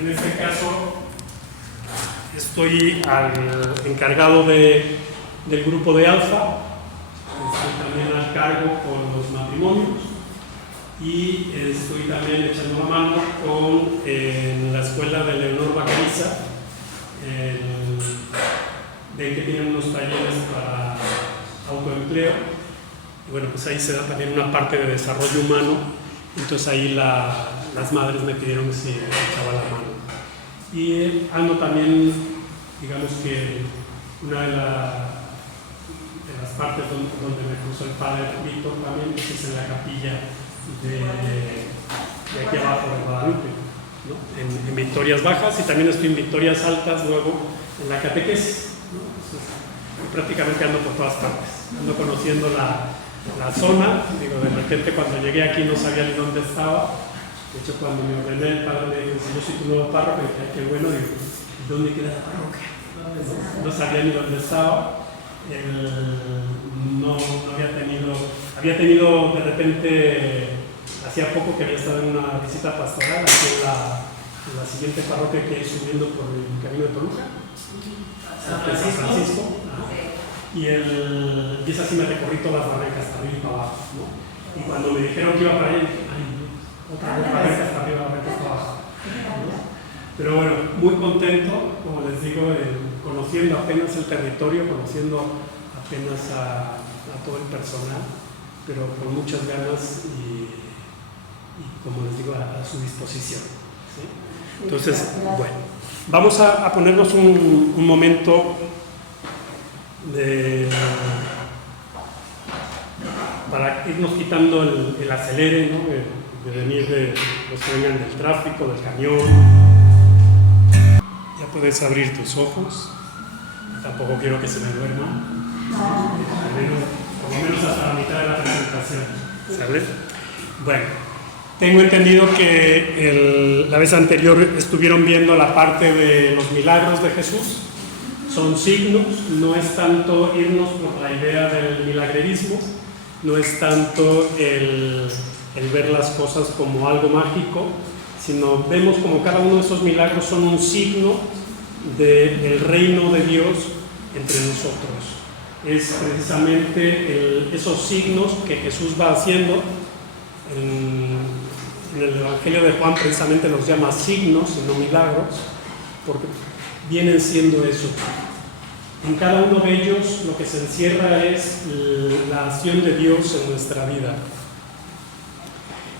En este caso estoy encargado del grupo de Alfa, estoy también al cargo con los matrimonios y estoy también echando una mano en la escuela de Leonor Vaqueriza, de que tienen unos talleres para autoempleo. Y bueno, pues ahí se da también una parte de desarrollo humano, entonces ahí las madres me pidieron si echaba la mano. Y ando también, digamos que una de las partes donde me puso el padre Víctor también, pues es en la capilla de aquí abajo de Guadalupe, ¿no? En Victorias Bajas, y también estoy en Victorias Altas luego en la catequesis, ¿no? Entonces, prácticamente ando por todas partes, ando conociendo la zona. Digo, de repente cuando llegué aquí no sabía ni dónde estaba. De hecho, cuando me ordené, el padre me dijo: yo soy tu nuevo párroco. Y dije: qué bueno. Digo, ¿dónde queda la parroquia? No sabía ni dónde estaba. No había tenido de repente, hacía poco que había estado en una visita pastoral aquí en la siguiente parroquia que hay subiendo por el camino de Toluca, San Francisco. Y es así, me recorrí todas las barrancas hasta arriba y para abajo, ¿no? Y cuando me dijeron que iba para allá, dije: ay, otra vez barranca hasta arriba, barranca hasta abajo, ¿no? Pero bueno, muy contento, como les digo, conociendo apenas el territorio, conociendo apenas a todo el personal, pero con muchas ganas y como les digo, a su disposición, ¿sí? Entonces, bueno, vamos a ponernos un momento para irnos quitando el acelere, ¿no? de venir los que vengan del tráfico, del camión. Ya puedes abrir tus ojos. Tampoco quiero que se me duerman. Por lo menos hasta la mitad de la presentación. ¿Sale? Bueno, tengo entendido que la vez anterior estuvieron viendo la parte de los milagros de Jesús. Son signos, no es tanto irnos por la idea del milagrerismo, no es tanto el ver las cosas como algo mágico, sino vemos como cada uno de esos milagros son un signo del reino de Dios entre nosotros. Es precisamente esos signos que Jesús va haciendo. En el Evangelio de Juan precisamente los llama signos y no milagros, porque vienen siendo eso. En cada uno de ellos lo que se encierra es la acción de Dios en nuestra vida.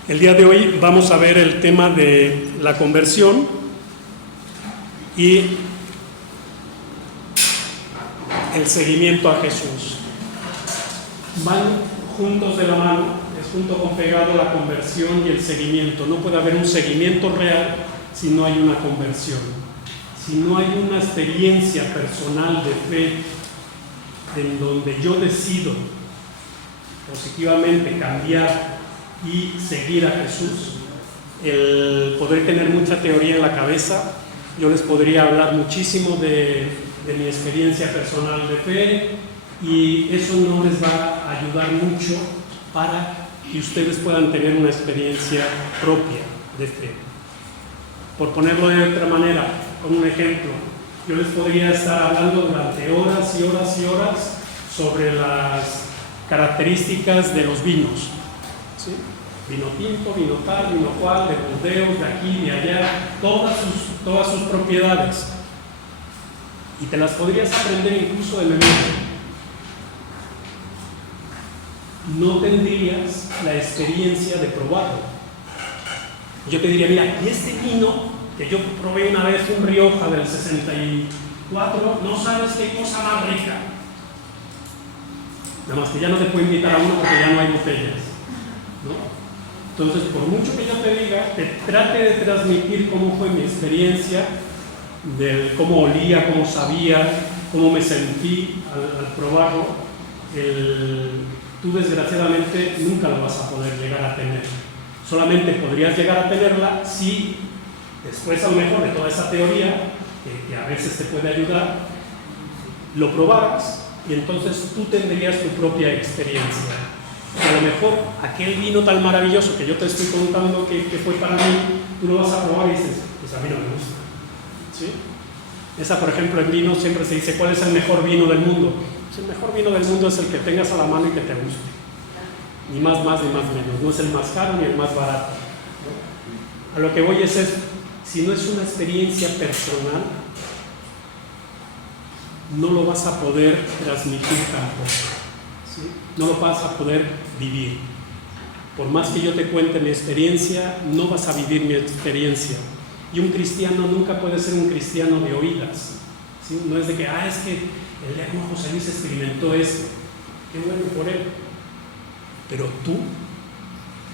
El día de hoy vamos a ver el tema de la conversión y el seguimiento a Jesús. Van juntos de la mano, es junto con pegado la conversión y el seguimiento. No puede haber un seguimiento real si no hay una conversión. Si no hay una experiencia personal de fe en donde yo decido positivamente cambiar y seguir a Jesús, el poder tener mucha teoría en la cabeza, yo les podría hablar muchísimo de mi experiencia personal de fe, y eso no les va a ayudar mucho para que ustedes puedan tener una experiencia propia de fe. Por ponerlo de otra manera, con un ejemplo, yo les podría estar hablando durante horas y horas y horas sobre las características de los vinos, ¿sí? Vino tinto, vino tal, vino cual, de Burdeos, de aquí, de allá, todas sus propiedades. Y te las podrías aprender incluso de memoria. No tendrías la experiencia de probarlo. Yo te diría: mira, y este vino que yo probé una vez, un Rioja del 64, no sabes qué cosa más rica. Nada más que ya no te puedo invitar a uno porque ya no hay botellas, ¿no? Entonces, por mucho que yo te diga, te trate de transmitir cómo fue mi experiencia, de cómo olía, cómo sabía, cómo me sentí al probarlo, tú desgraciadamente nunca lo vas a poder llegar a tener. Solamente podrías llegar a tenerla si después, a lo mejor, de toda esa teoría, que a veces te puede ayudar, lo probaras, y entonces tú tendrías tu propia experiencia. A lo mejor aquel vino tan maravilloso que yo te estoy contando que fue para mí, tú lo vas a probar y dices, pues a mí no me gusta. ¿Sí? Esa, por ejemplo, en vino siempre se dice, ¿cuál es el mejor vino del mundo? Pues el mejor vino del mundo es el que tengas a la mano y que te guste. Ni más ni más menos. No es el más caro ni el más barato, ¿no? A lo que voy es esto. Si no es una experiencia personal, no lo vas a poder transmitir tampoco. ¿Sí? No lo vas a poder vivir. Por más que yo te cuente mi experiencia, no vas a vivir mi experiencia. Y un cristiano nunca puede ser un cristiano de oídas. ¿Sí? No es de que, es que el diácono José Luis experimentó esto. Qué bueno por él. Pero tú,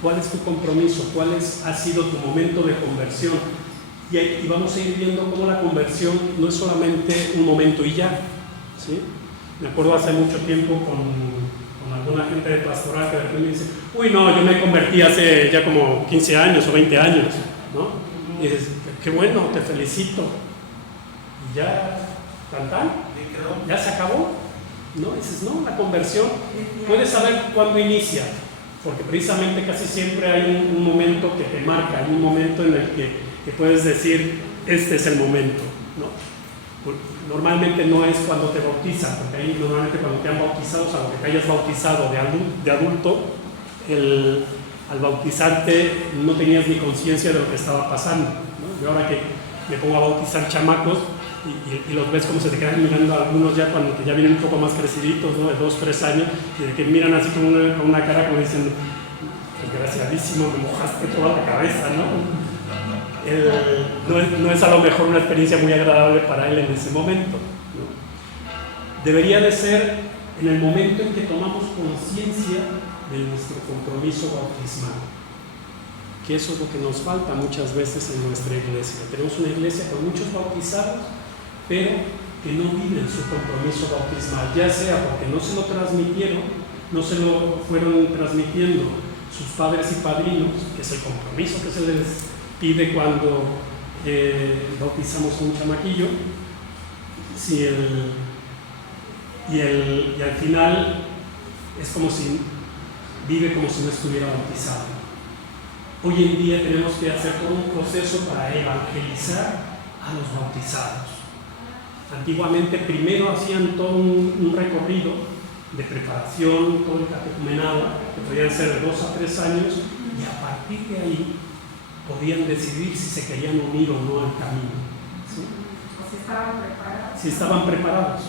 ¿cuál es tu compromiso? ¿Cuál ha sido tu momento de conversión? Y vamos a ir viendo cómo la conversión no es solamente un momento y ya. ¿Sí? Me acuerdo hace mucho tiempo con alguna gente de pastoral que de repente me dice, uy no, yo me convertí hace ya como 15 años o 20 años, ¿no? Y dices, qué bueno, te felicito. Y ya, ya se acabó. ¿No? Y dices, no, la conversión, puedes saber cuándo inicia, porque precisamente casi siempre hay un momento que te marca, hay un momento en el que puedes decir, este es el momento, ¿no? Normalmente no es cuando te bautizan, porque ahí normalmente cuando te han bautizado, salvo que te hayas bautizado de adulto, al bautizarte no tenías ni conciencia de lo que estaba pasando, ¿no? Yo ahora que me pongo a bautizar chamacos y los ves como se te quedan mirando a algunos ya cuando ya vienen un poco más creciditos, ¿no? De 2, 3 años, y de que miran así con una cara como diciendo, desgraciadísimo, me mojaste toda la cabeza, ¿no? No es a lo mejor una experiencia muy agradable para él en ese momento, ¿no? Debería de ser en el momento en que tomamos conciencia de nuestro compromiso bautismal, que eso es lo que nos falta muchas veces en nuestra iglesia. Tenemos una iglesia con muchos bautizados, pero que no viven su compromiso bautismal, ya sea porque no se lo transmitieron, no se lo fueron transmitiendo sus padres y padrinos, que es el compromiso que se les pide cuando bautizamos a un chamaquillo, y al final es como si vive como si no estuviera bautizado. Hoy en día tenemos que hacer todo un proceso para evangelizar a los bautizados. Antiguamente primero hacían todo un recorrido de preparación, todo el catecumenado, que podían ser de 2 a 3 años, y a partir de ahí podían decidir si se querían unir o no al camino. ¿Sí? O si estaban preparados. Si estaban preparados.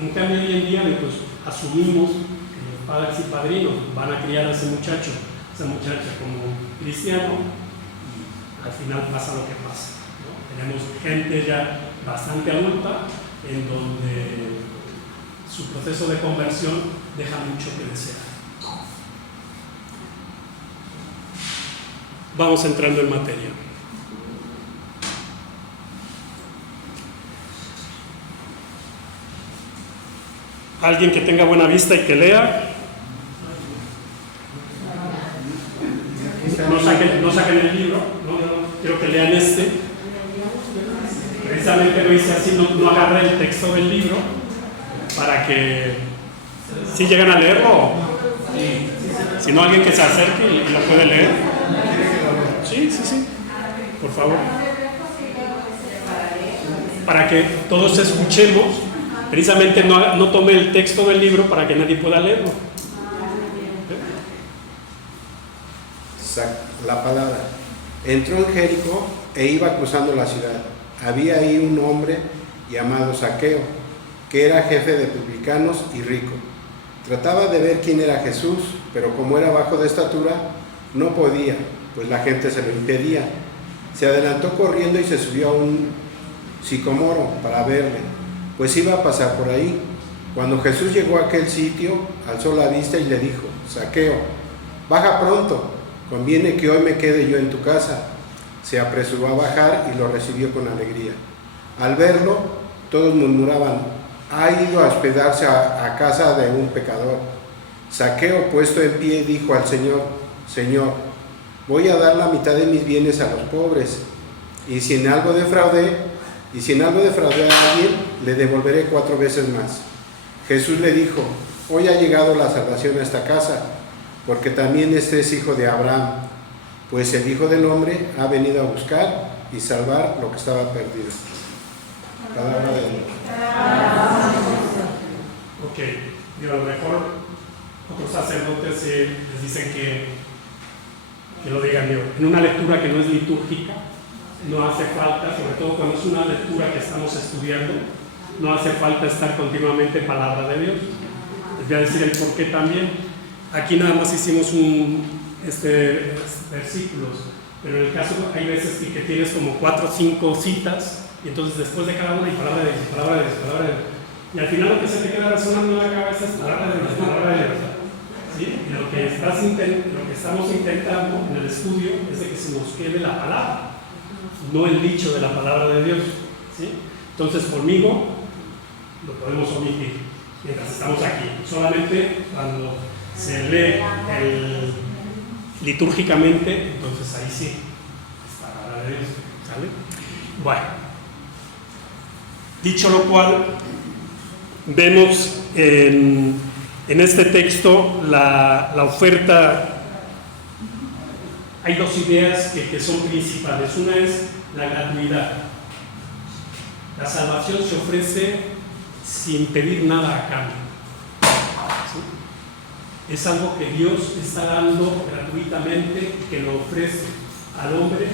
En cambio hoy en día pues, asumimos que los padres y padrinos van a criar a ese muchacho, esa muchacha como cristiano, y al final pasa lo que pasa, ¿no? Tenemos gente ya bastante adulta en donde su proceso de conversión deja mucho que desear. Vamos entrando en materia. Alguien que tenga buena vista y que lea. No saquen el libro, no quiero que lean este. Precisamente lo hice así, no agarré el texto del libro para que si llegan a leerlo, si no alguien que se acerque y lo puede leer. Sí, por favor. Para que todos escuchemos, precisamente no tome el texto del libro para que nadie pueda leerlo. La palabra. Entró en Jericó e iba cruzando la ciudad. Había ahí un hombre llamado Zaqueo, que era jefe de publicanos y rico. Trataba de ver quién era Jesús, pero como era bajo de estatura, no podía, pues la gente se lo impedía. Se adelantó corriendo y se subió a un sicomoro para verle, pues iba a pasar por ahí. Cuando Jesús llegó a aquel sitio, alzó la vista y le dijo: Zaqueo, baja pronto, conviene que hoy me quede yo en tu casa. Se apresuró a bajar y lo recibió con alegría. Al verlo, todos murmuraban: ha ido a hospedarse a casa de un pecador. Zaqueo, puesto en pie, dijo al Señor: Señor, voy a dar la mitad de mis bienes a los pobres, y si en algo defraudé a alguien, le devolveré 4 veces más. Jesús le dijo: hoy ha llegado la salvación a esta casa, porque también este es hijo de Abraham, pues el Hijo del Hombre ha venido a buscar y salvar lo que estaba perdido. Palabra de Dios. Ok, y a lo mejor otros sacerdotes les dicen que lo digan yo. En una lectura que no es litúrgica, no hace falta, sobre todo cuando es una lectura que estamos estudiando, no hace falta estar continuamente en palabra de Dios. Les voy a decir el por qué también. Aquí nada más hicimos versículos, pero en el caso hay veces que tienes como 4 o 5 citas, y entonces después de cada una hay palabra de Dios, palabra de Dios, palabra de Dios. Y al final lo que se te queda resonando en la cabeza es palabra de Dios, palabra de Dios. ¿Sí? Y lo que estamos intentando en el estudio es de que se nos quede la palabra, no el dicho de la palabra de Dios. ¿Sí? Entonces conmigo lo podemos omitir mientras estamos aquí. Solamente cuando se lee litúrgicamente, entonces ahí sí es palabra de Dios. ¿Sale? Bueno, dicho lo cual, vemos en este texto la oferta. Hay 2 ideas que son principales. Una es la gratuidad. La salvación se ofrece sin pedir nada a cambio. ¿Sí? Es algo que Dios está dando gratuitamente y que lo ofrece al hombre.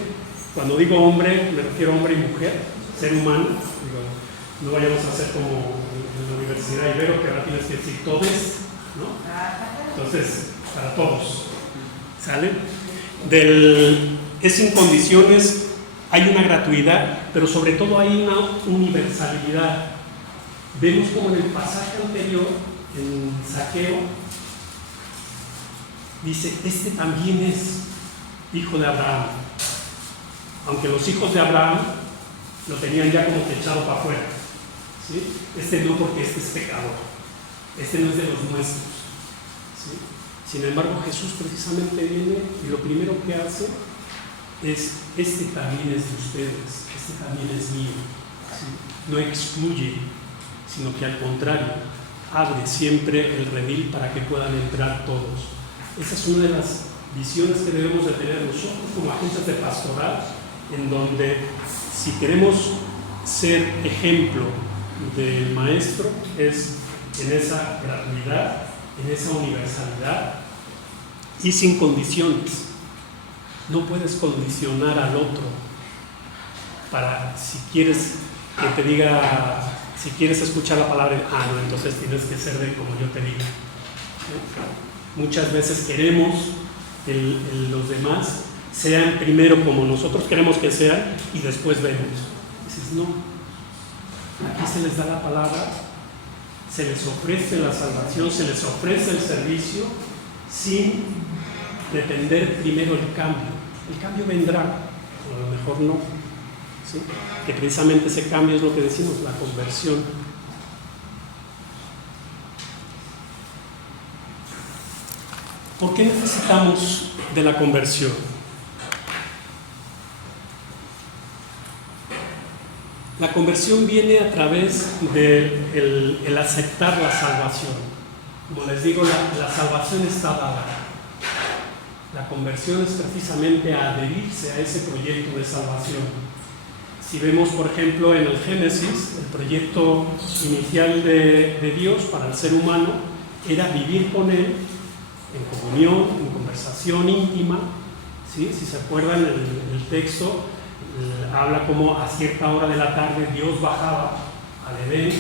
Cuando digo hombre, me refiero a hombre y mujer, ser humano. No vayamos a hacer como en la Universidad Ibero, que ahora tienes que decir todos, ¿no? Entonces, para todos. ¿Sale? Es sin condiciones, hay una gratuidad, pero sobre todo hay una universalidad. Vemos como en el pasaje anterior, en Zaqueo, dice, este también es hijo de Abraham. Aunque los hijos de Abraham lo tenían ya como que echado para afuera. ¿Sí? Este no, porque este es pecador. Este no es de los nuestros. ¿Sí? Sin embargo, Jesús precisamente viene y lo primero que hace es, este también es de ustedes, este también es mío. ¿Sí? No excluye, sino que al contrario, abre siempre el redil para que puedan entrar todos. Esa es una de las visiones que debemos de tener nosotros como agentes de pastoral, en donde si queremos ser ejemplo del maestro es en esa gratuidad, en esa universalidad y sin condiciones. No puedes condicionar al otro para, si quieres que te diga, si quieres escuchar la palabra, no, entonces tienes que ser de como yo te diga. ¿Sí? Muchas veces queremos que los demás sean primero como nosotros queremos que sean y después vemos. Dices, no, aquí se les da la palabra, se les ofrece la salvación, se les ofrece el servicio sin depender primero el cambio. El cambio vendrá, o a lo mejor no. ¿Sí? Que precisamente ese cambio es lo que decimos, la conversión. ¿Por qué necesitamos de la conversión? La conversión viene a través de el aceptar la salvación. Como les digo, la salvación está dada. La conversión es precisamente adherirse a ese proyecto de salvación. Si vemos, por ejemplo, en el Génesis, el proyecto inicial de Dios para el ser humano era vivir con Él en comunión, en conversación íntima. ¿Sí? Si se acuerdan, el texto habla como a cierta hora de la tarde Dios bajaba al Edén,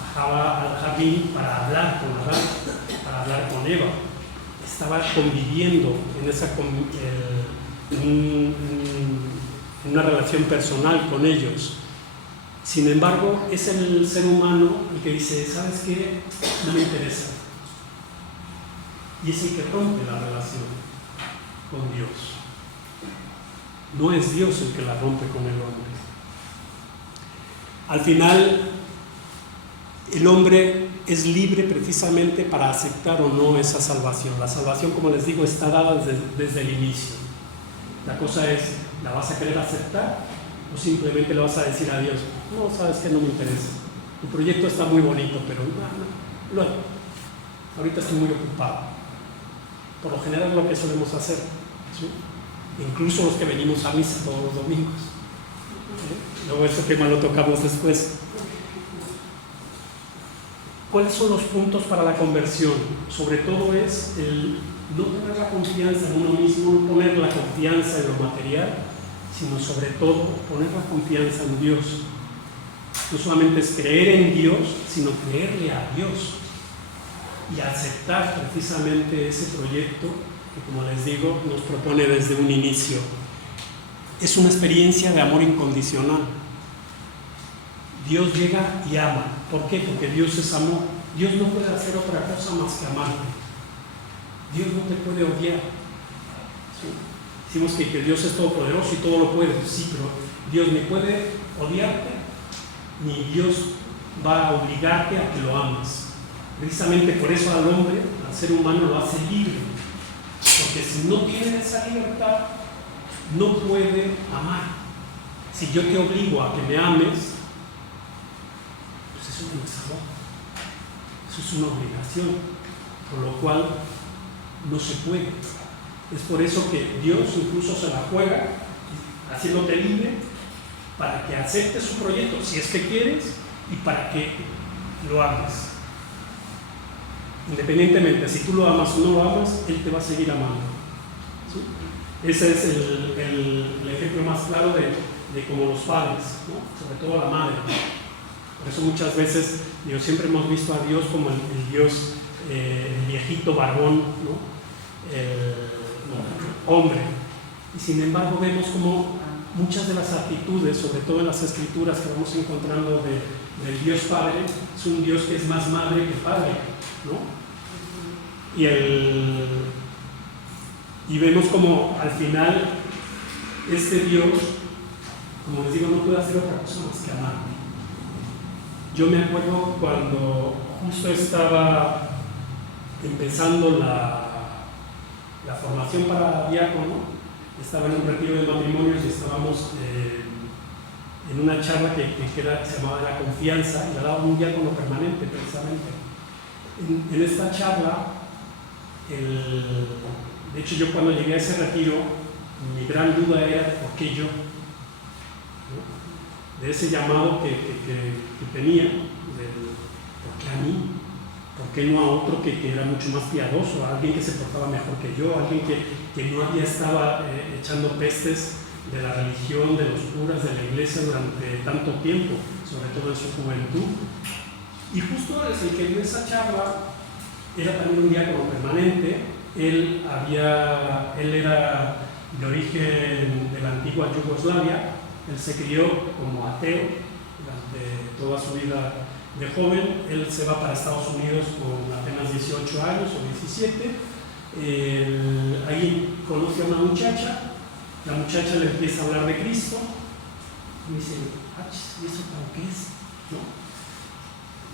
bajaba al jardín para hablar con Adán, para hablar con Eva. Estaba conviviendo en una relación personal con ellos. Sin embargo, es el ser humano el que dice, ¿sabes qué? No me interesa. Y es el que rompe la relación con Dios. No es Dios el que la rompe con el hombre. Al final, el hombre es libre precisamente para aceptar o no esa salvación. La salvación, como les digo, está dada desde el inicio. La cosa es, ¿la vas a querer aceptar o simplemente le vas a decir a Dios, no, sabes que no me interesa? Tu proyecto está muy bonito, pero luego. ahorita estoy muy ocupado. Por lo general es lo que solemos hacer, ¿sí? Incluso los que venimos a misa todos los domingos. Luego ese tema lo tocamos después. ¿Cuáles son los puntos para la conversión? Sobre todo es el no tener la confianza en uno mismo, no poner la confianza en lo material, sino sobre todo poner la confianza en Dios. No solamente es creer en Dios, sino creerle a Dios y aceptar precisamente ese proyecto que, como les digo, nos propone desde un inicio. Es una experiencia de amor incondicional. Dios llega y ama. ¿Por qué? Porque Dios es amor. Dios no puede hacer otra cosa más que amarte. Dios no te puede odiar. ¿Sí? Decimos que Dios es todopoderoso y todo lo puede. Sí, pero Dios ni puede odiarte, ni Dios va a obligarte a que lo ames. Precisamente por eso al hombre, al ser humano, lo hace libre. Porque si no tiene esa libertad, no puede amar. Si yo te obligo a que me ames, pues eso no es amor. Eso es una obligación, con lo cual no se puede. Es por eso que Dios incluso se la juega, haciéndote libre, para que aceptes su proyecto, si es que quieres, y para que lo ames. Independientemente, si tú lo amas o no lo amas, Él te va a seguir amando. ¿Sí? Ese es el ejemplo más claro de como los padres, ¿no? Sobre todo la madre. Por eso muchas veces, siempre hemos visto a Dios como el Dios, el viejito barbón, ¿no? Hombre. Y sin embargo vemos como muchas de las actitudes, sobre todo en las escrituras que vamos encontrando del Dios Padre, es un Dios que es más madre que padre, ¿no? Y vemos como al final este Dios, como les digo, no puede hacer otra cosa más que amarme. Yo me acuerdo cuando justo estaba empezando la formación para diácono, estaba en un retiro de matrimonios y estábamos en una charla que se llamaba La Confianza, y la daba un diácono permanente precisamente. En esta charla, de hecho yo cuando llegué a ese retiro, mi gran duda era ¿por qué yo? ¿No? De ese llamado que tenía, ¿por qué a mí? ¿Por qué no a otro que era mucho más piadoso, a alguien que se portaba mejor que yo, a alguien que no había estado echando pestes de la religión, de los curas, de la iglesia durante tanto tiempo, sobre todo en su juventud? Y justo el que dio esa charla era también un diácono permanente. Él era de origen de la antigua Yugoslavia. Él se crió como ateo durante toda su vida de joven. Él se va para Estados Unidos con apenas 18 años o 17. Ahí conoce a una muchacha. La muchacha le empieza a hablar de Cristo. Y me dice, ¿y eso para qué es? ¿No?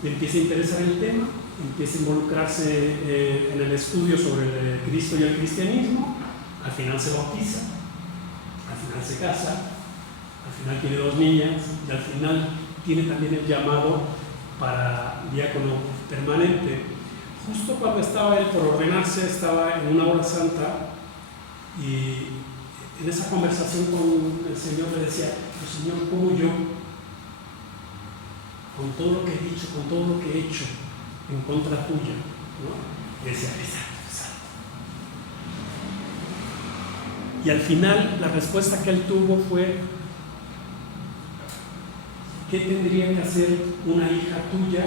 Le empieza a interesar el tema, empieza a involucrarse en el estudio sobre el Cristo y el cristianismo. Al final se bautiza, al final se casa, al final tiene 2 niñas y al final tiene también el llamado para diácono permanente. Justo cuando estaba él por ordenarse, estaba en una hora santa, y en esa conversación con el Señor le decía, pues Señor, ¿cómo yo, con todo lo que he dicho, con todo lo que he hecho en contra tuya, ¿no? Y decía, exacto. Y al final la respuesta que él tuvo fue, ¿qué tendría que hacer una hija tuya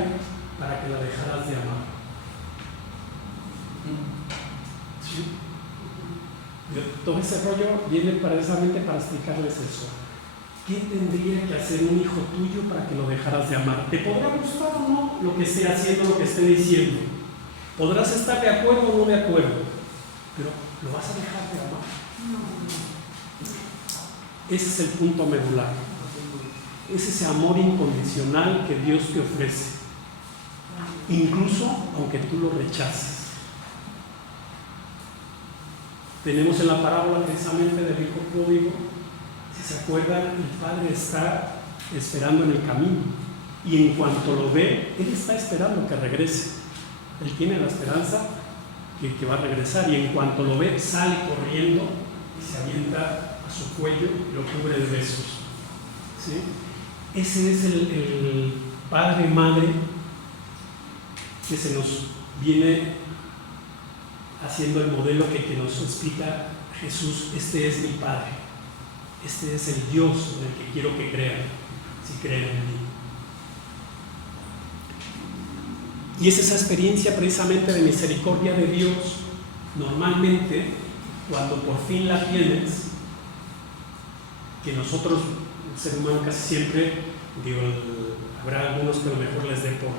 para que la dejaras de amar? ¿Sí? Todo ese rollo viene precisamente para explicarles eso. ¿Qué tendría que hacer un hijo tuyo para que lo dejaras de amar? ¿Te podrá gustar o no lo que esté haciendo, lo que esté diciendo? Podrás estar de acuerdo o no de acuerdo, pero ¿lo vas a dejar de amar? Ese es el punto medular. Es ese amor incondicional que Dios te ofrece, incluso aunque tú lo rechaces. Tenemos en la parábola precisamente del hijo pródigo. Si se acuerdan, el padre está esperando en el camino, y en cuanto lo ve, él está esperando que regrese. Él tiene la esperanza que va a regresar, y en cuanto lo ve, sale corriendo y se avienta a su cuello y lo cubre de besos. ¿Sí? Ese es el padre, madre que se nos viene haciendo el modelo que nos explica Jesús. Este es mi Padre, este es el Dios en el que quiero que crean, si creen en mí. Y es esa experiencia precisamente de misericordia de Dios. Normalmente, cuando por fin la tienes, que nosotros, el ser humano casi siempre, digo, habrá algunos que a lo mejor les dé por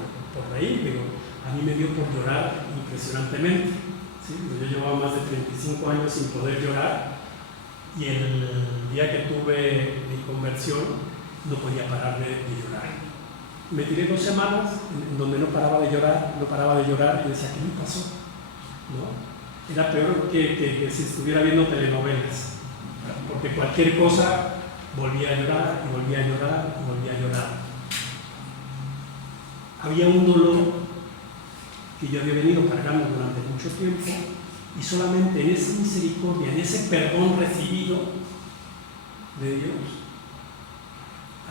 reír, digo, a mí me dio por llorar impresionantemente. ¿Sí? Yo llevaba más de 35 años sin poder llorar, y el día que tuve mi conversión no podía parar de llorar. Me tiré 2 semanas en donde no paraba de llorar, y decía, ¿qué me pasó? ¿No? Era peor que si estuviera viendo telenovelas, porque cualquier cosa volvía a llorar y volvía a llorar y volvía a llorar. Había un dolor que yo había venido cargando durante mucho tiempo, y solamente en esa misericordia, en ese perdón recibido de Dios,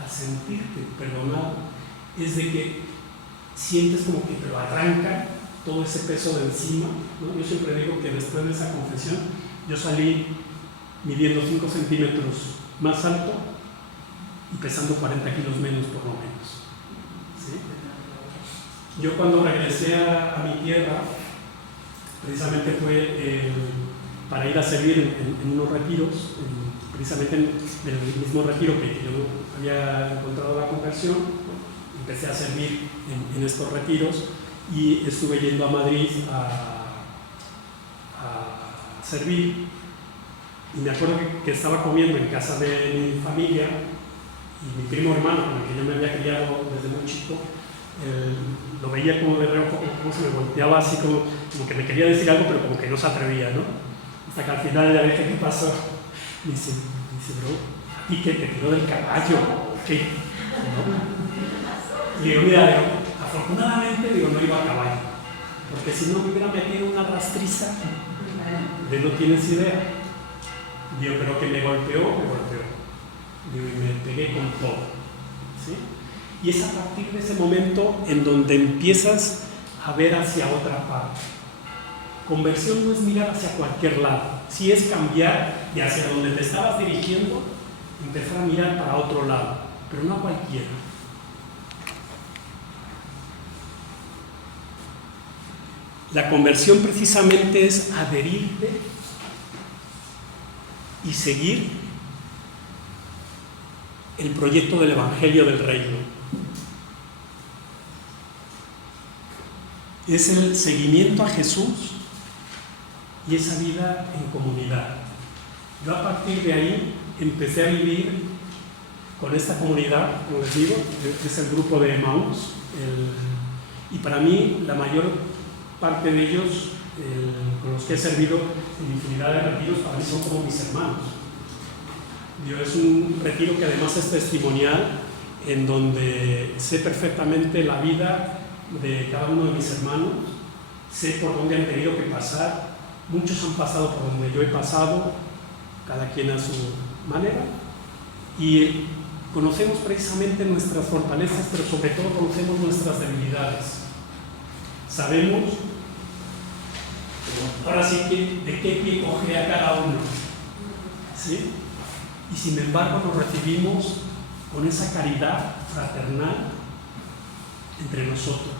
al sentirte perdonado, es de que sientes como que te lo arranca todo ese peso de encima, ¿no? Yo siempre digo que después de esa confesión yo salí midiendo 5 centímetros más alto y pesando 40 kilos menos por lo menos. ¿Sí? Yo cuando regresé a mi tierra, precisamente fue para ir a servir en unos retiros, precisamente en el mismo retiro que yo había encontrado la conversión. Empecé a servir en estos retiros, y estuve yendo a Madrid a servir, y me acuerdo que estaba comiendo en casa de mi familia, y mi primo hermano, con el que yo me había criado desde muy chico, lo veía como de reojo, como se me volteaba así, como que me quería decir algo, pero como que no se atrevía, ¿no? Hasta que al final le dije, ¿qué pasó? Me dice, bro, ¿y qué te tiró del caballo? ¿Qué? ¿No? Y digo, mira, afortunadamente no iba a caballo, porque si no me hubiera metido una rastriza de no tienes idea. Digo, pero que me golpeó. Digo, y me pegué con todo. ¿Sí? Y es a partir de ese momento en donde empiezas a ver hacia otra parte. Conversión no es mirar hacia cualquier lado, sí es cambiar y hacia donde te estabas dirigiendo, empezar a mirar para otro lado, pero no a cualquiera. La conversión precisamente es adherirte y seguir el proyecto del Evangelio del Reino. Es el seguimiento a Jesús y esa vida en comunidad. Yo a partir de ahí empecé a vivir con esta comunidad, como les digo, es el grupo de Emmaús, y para mí la mayor parte de ellos, con los que he servido en infinidad de retiros, para mí son como mis hermanos. Es un retiro que además es testimonial, en donde sé perfectamente la vida de cada uno de mis hermanos, sé por dónde han tenido que pasar. Muchos han pasado por donde yo he pasado, cada quien a su manera, y conocemos precisamente nuestras fortalezas, pero sobre todo conocemos nuestras debilidades. Sabemos, ahora sí, de qué pie coge a cada uno, ¿sí? Y sin embargo nos recibimos con esa caridad fraternal entre nosotros.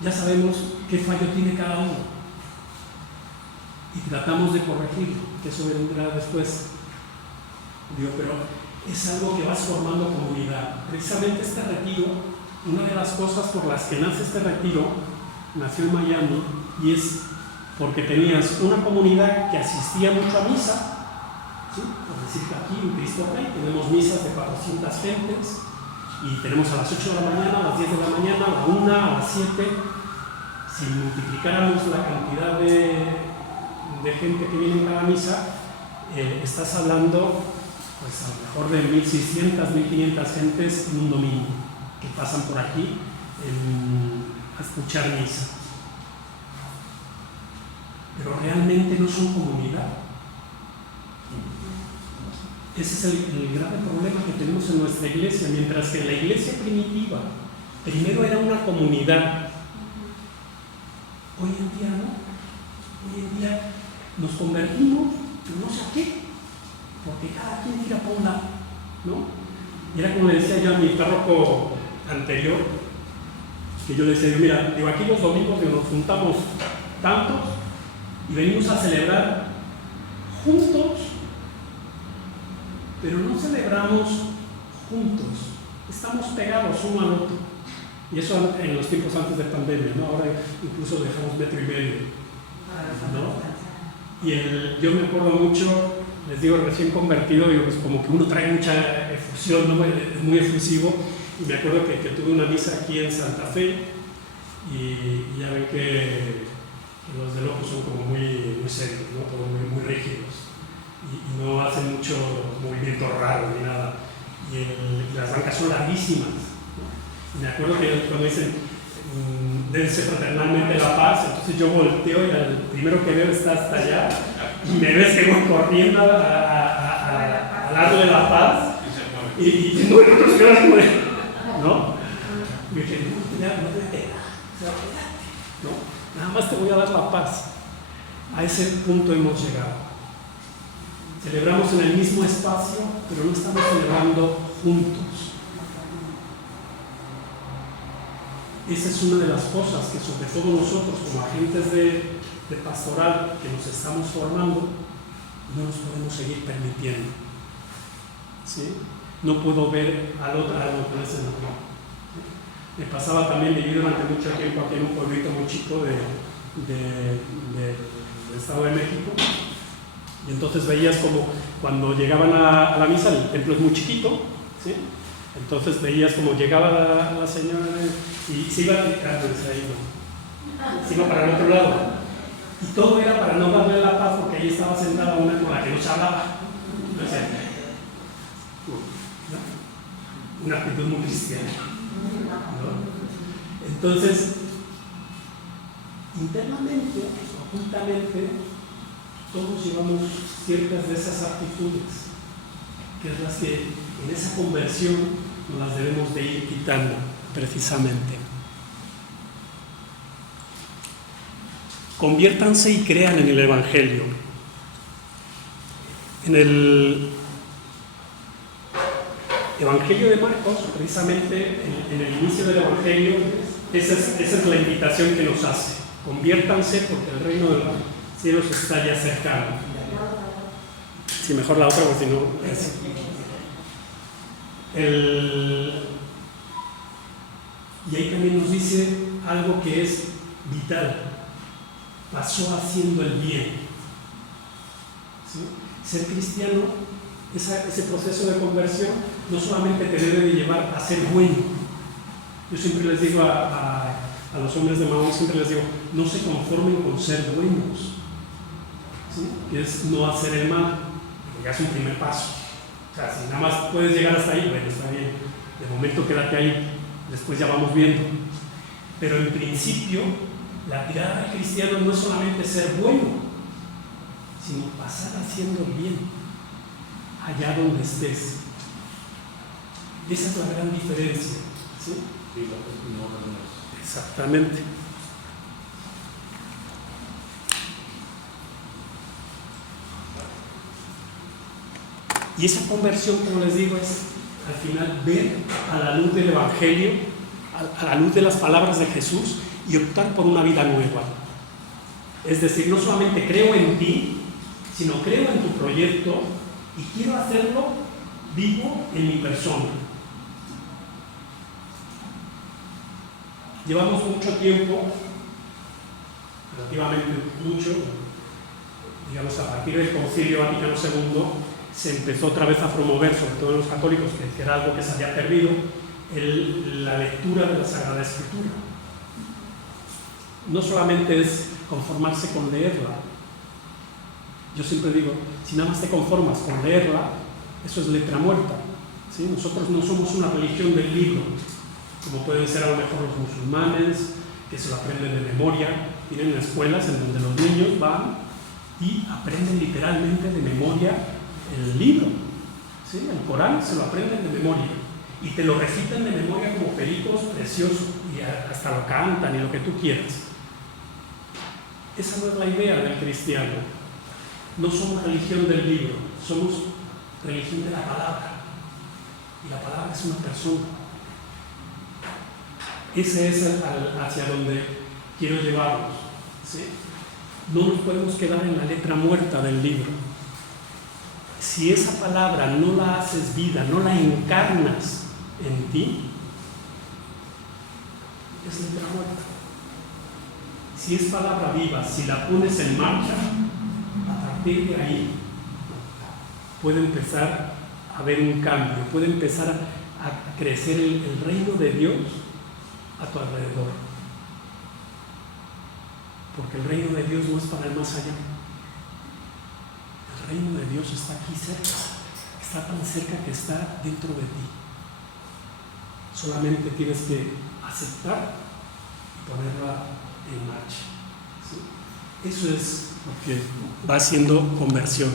Ya sabemos qué fallo tiene cada uno y tratamos de corregirlo, que eso vendrá después. Pero es algo que vas formando comunidad. Precisamente este retiro, una de las cosas por las que nace este retiro, nació en Miami, y es porque tenías una comunidad que asistía mucho a misa, ¿sí? Por decir que aquí en Cristo Rey tenemos misas de 400 gentes, y tenemos a las 8 de la mañana, a las 10 de la mañana, a la 1, a las 7. Si multiplicáramos la cantidad de gente que viene en cada misa, estás hablando pues a lo mejor de 1.600, 1.500 gentes en un domingo que pasan por aquí a escuchar misa, pero realmente no son comunidad. Ese es el grave problema que tenemos en nuestra iglesia. Mientras que la iglesia primitiva primero era una comunidad, hoy en día no. Hoy en día nos convertimos en no sé a qué, porque cada quien tira por un lado, ¿no? Y era como le decía yo a mi párroco anterior, que yo le decía, mira, digo, aquí los domingos nos juntamos tantos y venimos a celebrar juntos, pero no celebramos juntos, estamos pegados uno al otro. Y eso en los tiempos antes de pandemia, ¿no? Ahora incluso dejamos 1.5 metros, ¿no? Y yo me acuerdo mucho, les digo, recién convertido, digo, pues como que uno trae mucha efusión, ¿no? Es muy efusivo. Y me acuerdo que tuve una misa aquí en Santa Fe y ya ven que los de Locos son como muy serios, ¿no? Como muy rígidos y no hacen mucho movimiento raro ni nada. Y las bancas son larguísimas, ¿no? Y me acuerdo que cuando dicen dense fraternalmente la paz, entonces yo volteo y el primero que veo está hasta allá y me ves que voy corriendo a darle la paz y no, ¿no? Y dije, no te pegas, ¿no? Nada más te voy a dar la paz. A ese punto hemos llegado. Celebramos en el mismo espacio, pero no estamos celebrando juntos. Esa es una de las cosas que sobre todo nosotros como agentes de pastoral que nos estamos formando no nos podemos seguir permitiendo, ¿sí? No puedo ver al otro con ese nombre. Me pasaba también, viví durante mucho tiempo aquí en un pueblito muy chico del Estado de México, y entonces veías como cuando llegaban a la misa, el templo es muy chiquito, ¿sí? Entonces veías como llegaba la señora y se iba se iba para el otro lado. Y todo era para no darle la paz porque ahí estaba sentada una con la que no se hablaba. ¿No? Una actitud muy cristiana, ¿no? Entonces, internamente, ocultamente, todos llevamos ciertas de esas actitudes, que es las que en esa conversión nos las debemos de ir quitando, precisamente. Conviértanse y crean en el Evangelio. En el Evangelio de Marcos, precisamente en el inicio del Evangelio, esa es la invitación que nos hace. Conviértanse porque el reino de los cielos está ya cercano. Si mejor la otra, porque si no es... Y ahí también nos dice algo que es vital. Pasó haciendo el bien. ¿Sí? Ser cristiano, ese proceso de conversión, no solamente te debe de llevar a ser bueno. Yo siempre les digo a los hombres de Mahón, siempre les digo, no se conformen con ser buenos, ¿sí? Que es no hacer el mal, porque ya es un primer paso. O sea, si nada más puedes llegar hasta ahí, bueno, está bien. De momento quédate ahí, después ya vamos viendo. Pero en principio, la tirada del cristiano no es solamente ser bueno, sino pasar haciendo bien, allá donde estés. Esa es la gran diferencia, ¿sí? Exactamente. Y esa conversión, como les digo, es al final ver a la luz del Evangelio, a la luz de las palabras de Jesús y optar por una vida nueva. Es decir, no solamente creo en ti, sino creo en tu proyecto y quiero hacerlo vivo en mi persona. Llevamos mucho tiempo, relativamente mucho, digamos a partir del Concilio Vaticano II, se empezó otra vez a promover, sobre todo en los católicos, que era algo que se había perdido, la lectura de la Sagrada Escritura. No solamente es conformarse con leerla. Yo siempre digo, si nada más te conformas con leerla, eso es letra muerta, ¿sí? Nosotros no somos una religión del libro, como pueden ser a lo mejor los musulmanes, que se lo aprenden de memoria. Tienen escuelas en donde los niños van y aprenden literalmente de memoria el libro, ¿sí? El Corán se lo aprenden de memoria y te lo recitan de memoria como pericos preciosos y hasta lo cantan y lo que tú quieras. Esa no es la idea del cristiano. No somos religión del libro, somos religión de la palabra. Y la palabra es una persona. Ese es hacia donde quiero llevarnos, ¿sí? No nos podemos quedar en la letra muerta del libro. Si esa palabra no la haces vida, no la encarnas en ti, es letra muerta. Si es palabra viva, si la pones en marcha, a partir de ahí puede empezar a haber un cambio, puede empezar a crecer el reino de Dios a tu alrededor. Porque el reino de Dios no es para el más allá. El reino de Dios está aquí cerca, está tan cerca que está dentro de ti. Solamente tienes que aceptar y ponerla en marcha, ¿sí? Eso es lo que va haciendo conversión.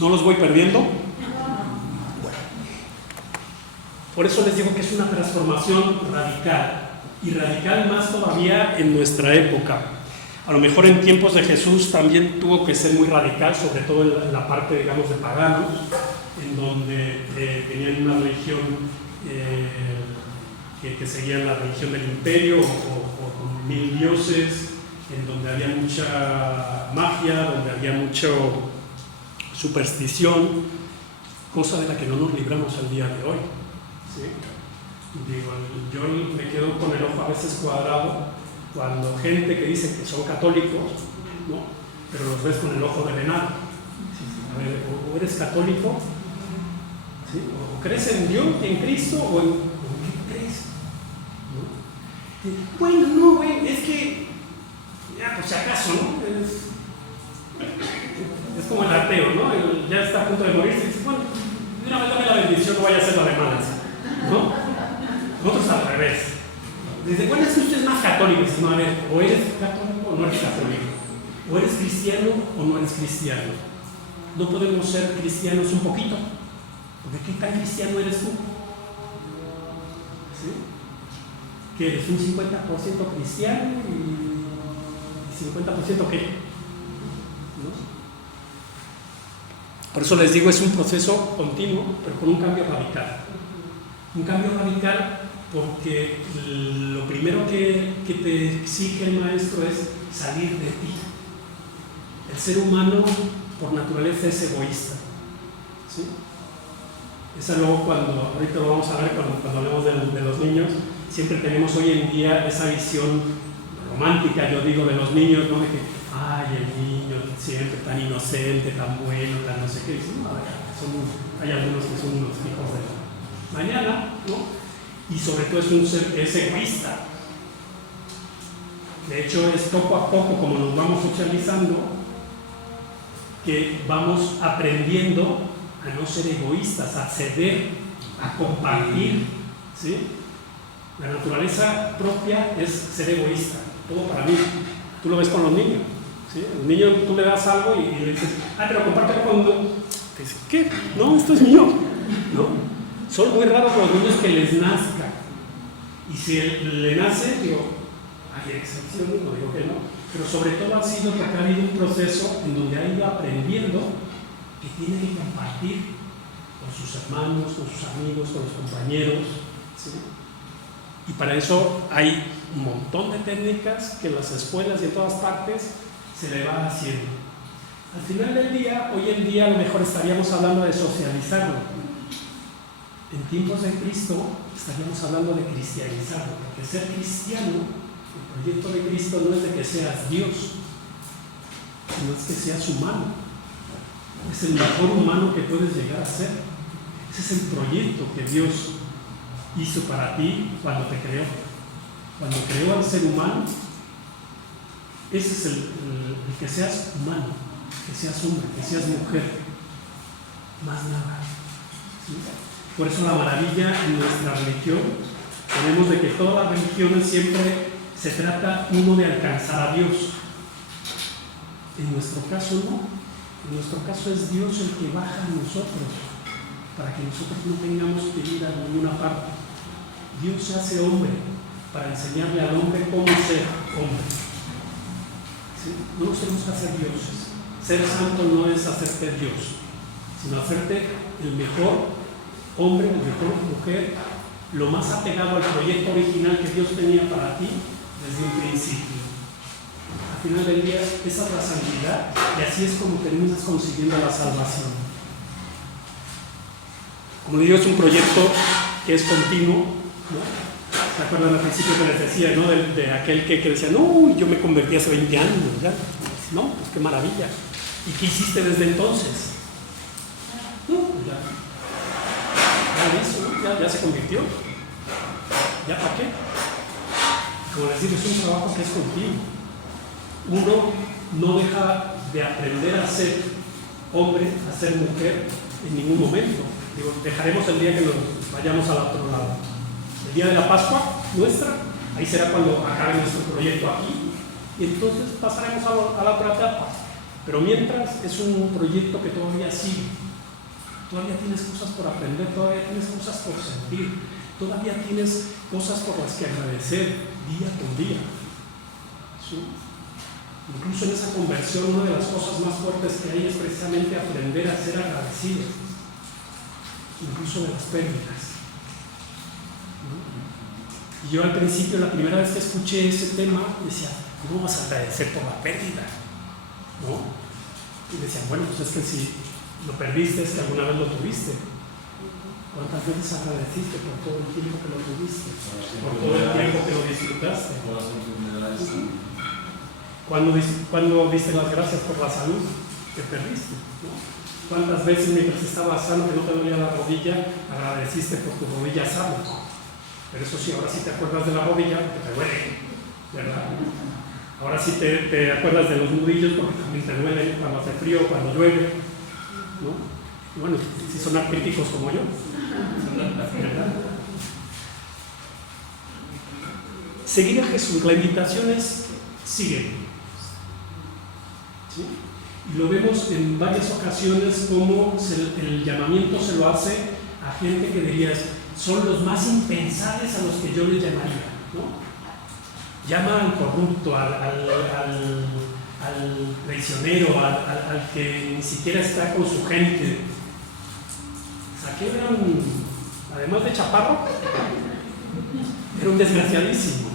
¿No los voy perdiendo? Bueno. Por eso les digo que es una transformación radical. Y radical más todavía en nuestra época. A lo mejor en tiempos de Jesús también tuvo que ser muy radical, sobre todo en la parte, digamos, de paganos, en donde tenían una religión que seguían la religión del imperio o con 1000 dioses, en donde había mucha magia, donde había mucha superstición, cosa de la que no nos libramos al día de hoy, ¿sí? Digo, yo me quedo con el ojo a veces cuadrado cuando gente que dice que son católicos, ¿no? Pero los ves con el ojo de venado. A ver, o eres católico, ¿sí? O crees en Dios, en Cristo, o en qué crees, ¿no? Bueno, no, güey, es que ya, pues si acaso, ¿no? Es como el ateo, ¿no? Ya está a punto de morirse y dice, bueno, de una vez dame la bendición, no vaya a ser la de malas, ¿no? Nosotros al revés. Dice, bueno, es que usted es más católico. Dice, no, a ver, o eres católico o no eres católico. O eres cristiano o no eres cristiano. No podemos ser cristianos un poquito. Porque ¿qué tan cristiano eres tú? ¿Sí? ¿Que eres un 50% cristiano y 50% qué? ¿No? Por eso les digo, es un proceso continuo, pero con un cambio radical. Un cambio radical porque lo primero que te exige el maestro es salir de ti. El ser humano por naturaleza es egoísta, ¿sí? Eso luego ahorita lo vamos a ver cuando hablemos de los niños, siempre tenemos hoy en día esa visión romántica, yo digo, de los niños, ¿no? De que, ay, el niño siempre tan inocente, tan bueno, tan no sé qué. No, hay algunos que son unos hijos de mañana, ¿no? Y sobre todo es egoísta. De hecho, es poco a poco, como nos vamos socializando, que vamos aprendiendo a no ser egoístas, a ceder, a compartir, ¿sí? La naturaleza propia es ser egoísta, todo para mí. Tú lo ves con los niños, ¿sí? El niño, tú le das algo y le dices, pero compártelo cuando... Te dice, ¿qué? No, esto es mío, ¿no? Son muy raros los niños que les nazca. Y si le nace, digo, hay excepciones, no digo que no, pero sobre todo ha sido porque ha habido un proceso en donde ha ido aprendiendo que tiene que compartir con sus hermanos, con sus amigos, con los compañeros, ¿sí? Y para eso hay un montón de técnicas que en las escuelas y en todas partes se le va haciendo. Al final del día, hoy en día a lo mejor estaríamos hablando de socializarlo. En tiempos de Cristo estaríamos hablando de cristianizarlo, porque ser cristiano, el proyecto de Cristo no es de que seas Dios, sino es que seas humano. Es el mejor humano que puedes llegar a ser. Ese es el proyecto que Dios hizo para ti cuando te creó. Cuando creó al ser humano, ese es el que seas humano, que seas hombre, que seas mujer, más nada, ¿sí? Por eso la maravilla en nuestra religión, tenemos de que todas las religiones siempre se trata uno de alcanzar a Dios. En nuestro caso no. En nuestro caso es Dios el que baja a nosotros para que nosotros no tengamos que ir a ninguna parte. Dios se hace hombre para enseñarle al hombre cómo ser hombre. ¿Sí? No nos tenemos que hacer dioses. Ser santo no es hacerte Dios, sino hacerte el mejor hombre, la mejor mujer, lo más apegado al proyecto original que Dios tenía para ti desde un principio. Al final del día, esa es la santidad, y así es como terminas consiguiendo la salvación. Como digo, es un proyecto que es continuo, ¿no? ¿Se acuerdan al principio que les decía, ¿no? de aquel que decía, no, yo me convertí hace 20 años, ¿ya? No, pues qué maravilla. ¿Y qué hiciste desde entonces? No, pues ya hizo, ¿no? Ya se convirtió. ¿Ya para qué? Como les digo, es un trabajo que es continuo. Uno no deja de aprender a ser hombre, a ser mujer en ningún momento. Digo, dejaremos el día que nos vayamos al otro lado. El día de la Pascua nuestra, ahí será cuando acabe nuestro proyecto aquí, y entonces pasaremos a la otra etapa. Pero mientras es un proyecto que todavía sigue. Todavía tienes cosas por aprender, todavía tienes cosas por sentir, todavía tienes cosas por las que agradecer día con día. ¿Sí? Incluso en esa conversión, una de las cosas más fuertes que hay es precisamente aprender a ser agradecido, incluso de las pérdidas. Y yo al principio, la primera vez que escuché ese tema, decía, ¿cómo vas a agradecer por la pérdida? ¿No? Y decían, bueno, pues es que si lo perdiste es que alguna vez lo tuviste. ¿Cuántas veces agradeciste por todo el tiempo que lo tuviste? Por todo el tiempo que lo disfrutaste. ¿Cuándo diste las gracias por la salud que perdiste? ¿No? ¿Cuántas veces mientras estabas sano, que no te dolía la rodilla, agradeciste por tu rodilla sana? Pero eso sí, ahora sí te acuerdas de la rodilla porque te duele, ¿verdad? Ahora sí te acuerdas de los nudillos porque también te duele cuando hace frío, cuando llueve, ¿no? Y bueno, si son artríticos como yo, ¿verdad? Seguir a Jesús, la invitación es sigue. ¿Sí? Y lo vemos en varias ocasiones como el llamamiento se lo hace a gente que dirías, son los más impensables a los que yo les llamaría, ¿no? Llama al corrupto, al traicionero, al que ni siquiera está con su gente. Saqueo era además de chaparro, era un desgraciadísimo.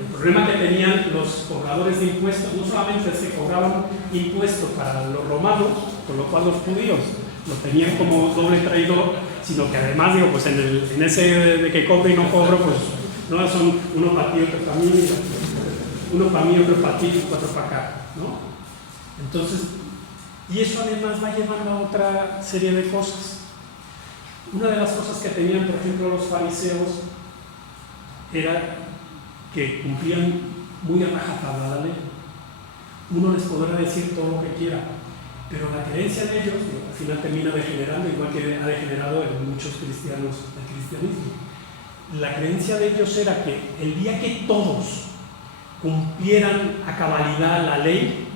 El problema que tenían los cobradores de impuestos no solamente es que cobraban impuestos para los romanos, con lo cual los judíos lo tenían como doble traidor, sino que además, digo, pues en ese de que cobro y no cobro, pues no son uno para ti, otro para mí, uno para mí, otro para ti, otro para acá, ¿no? Entonces, y eso además va llevando a otra serie de cosas. Una de las cosas que tenían, por ejemplo, los fariseos era que cumplían muy a rajatabla la ley. Uno les podrá decir todo lo que quiera, pero la creencia de ellos, al final termina degenerando, igual que ha degenerado en muchos cristianos el cristianismo. La creencia de ellos era que el día que todos cumplieran a cabalidad la ley,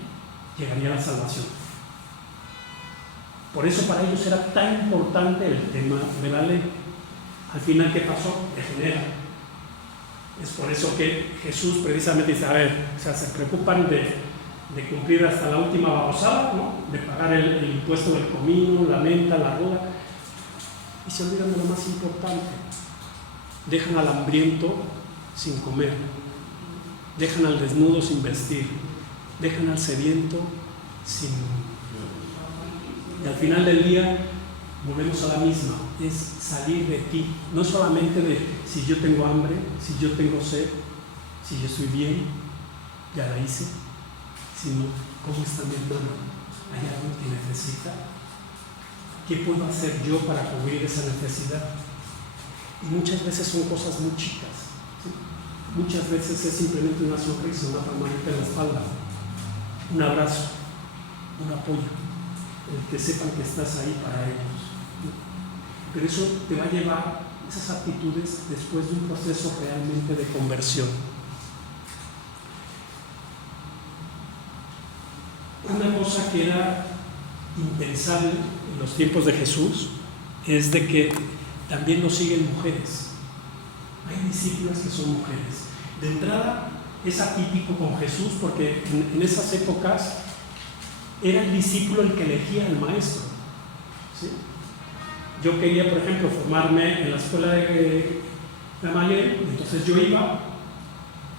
llegaría la salvación. Por eso para ellos era tan importante el tema de la ley. Al final, ¿qué pasó? Degenera. Es por eso que Jesús precisamente dice, a ver, o sea, se preocupan de cumplir hasta la última babosada, ¿no? De pagar el impuesto del comino, la menta, la ruda, y se olvidan de lo más importante. Dejan al hambriento sin comer, dejan al desnudo sin vestir, dejan al sediento sin... Y al final del día volvemos a la misma, es salir de ti, no solamente de si yo tengo hambre, si yo tengo sed, si yo estoy bien, ya la hice, sino cómo está mi hermano, hay algo que necesita, ¿qué puedo hacer yo para cubrir esa necesidad? Y muchas veces son cosas muy chicas, ¿sí? Muchas veces es simplemente una sonrisa, una palmadita en la espalda, un abrazo, un apoyo, el que sepan que estás ahí para ellos. Pero eso te va a llevar, esas actitudes, después de un proceso realmente de conversión. una cosa que era impensable en los tiempos de Jesús es de que también lo siguen mujeres. Hay discípulas que son mujeres. De entrada, es atípico con Jesús porque en esas épocas era el discípulo el que elegía al maestro, ¿sí? Yo quería, por ejemplo, formarme en la escuela de Gamaliel, entonces yo iba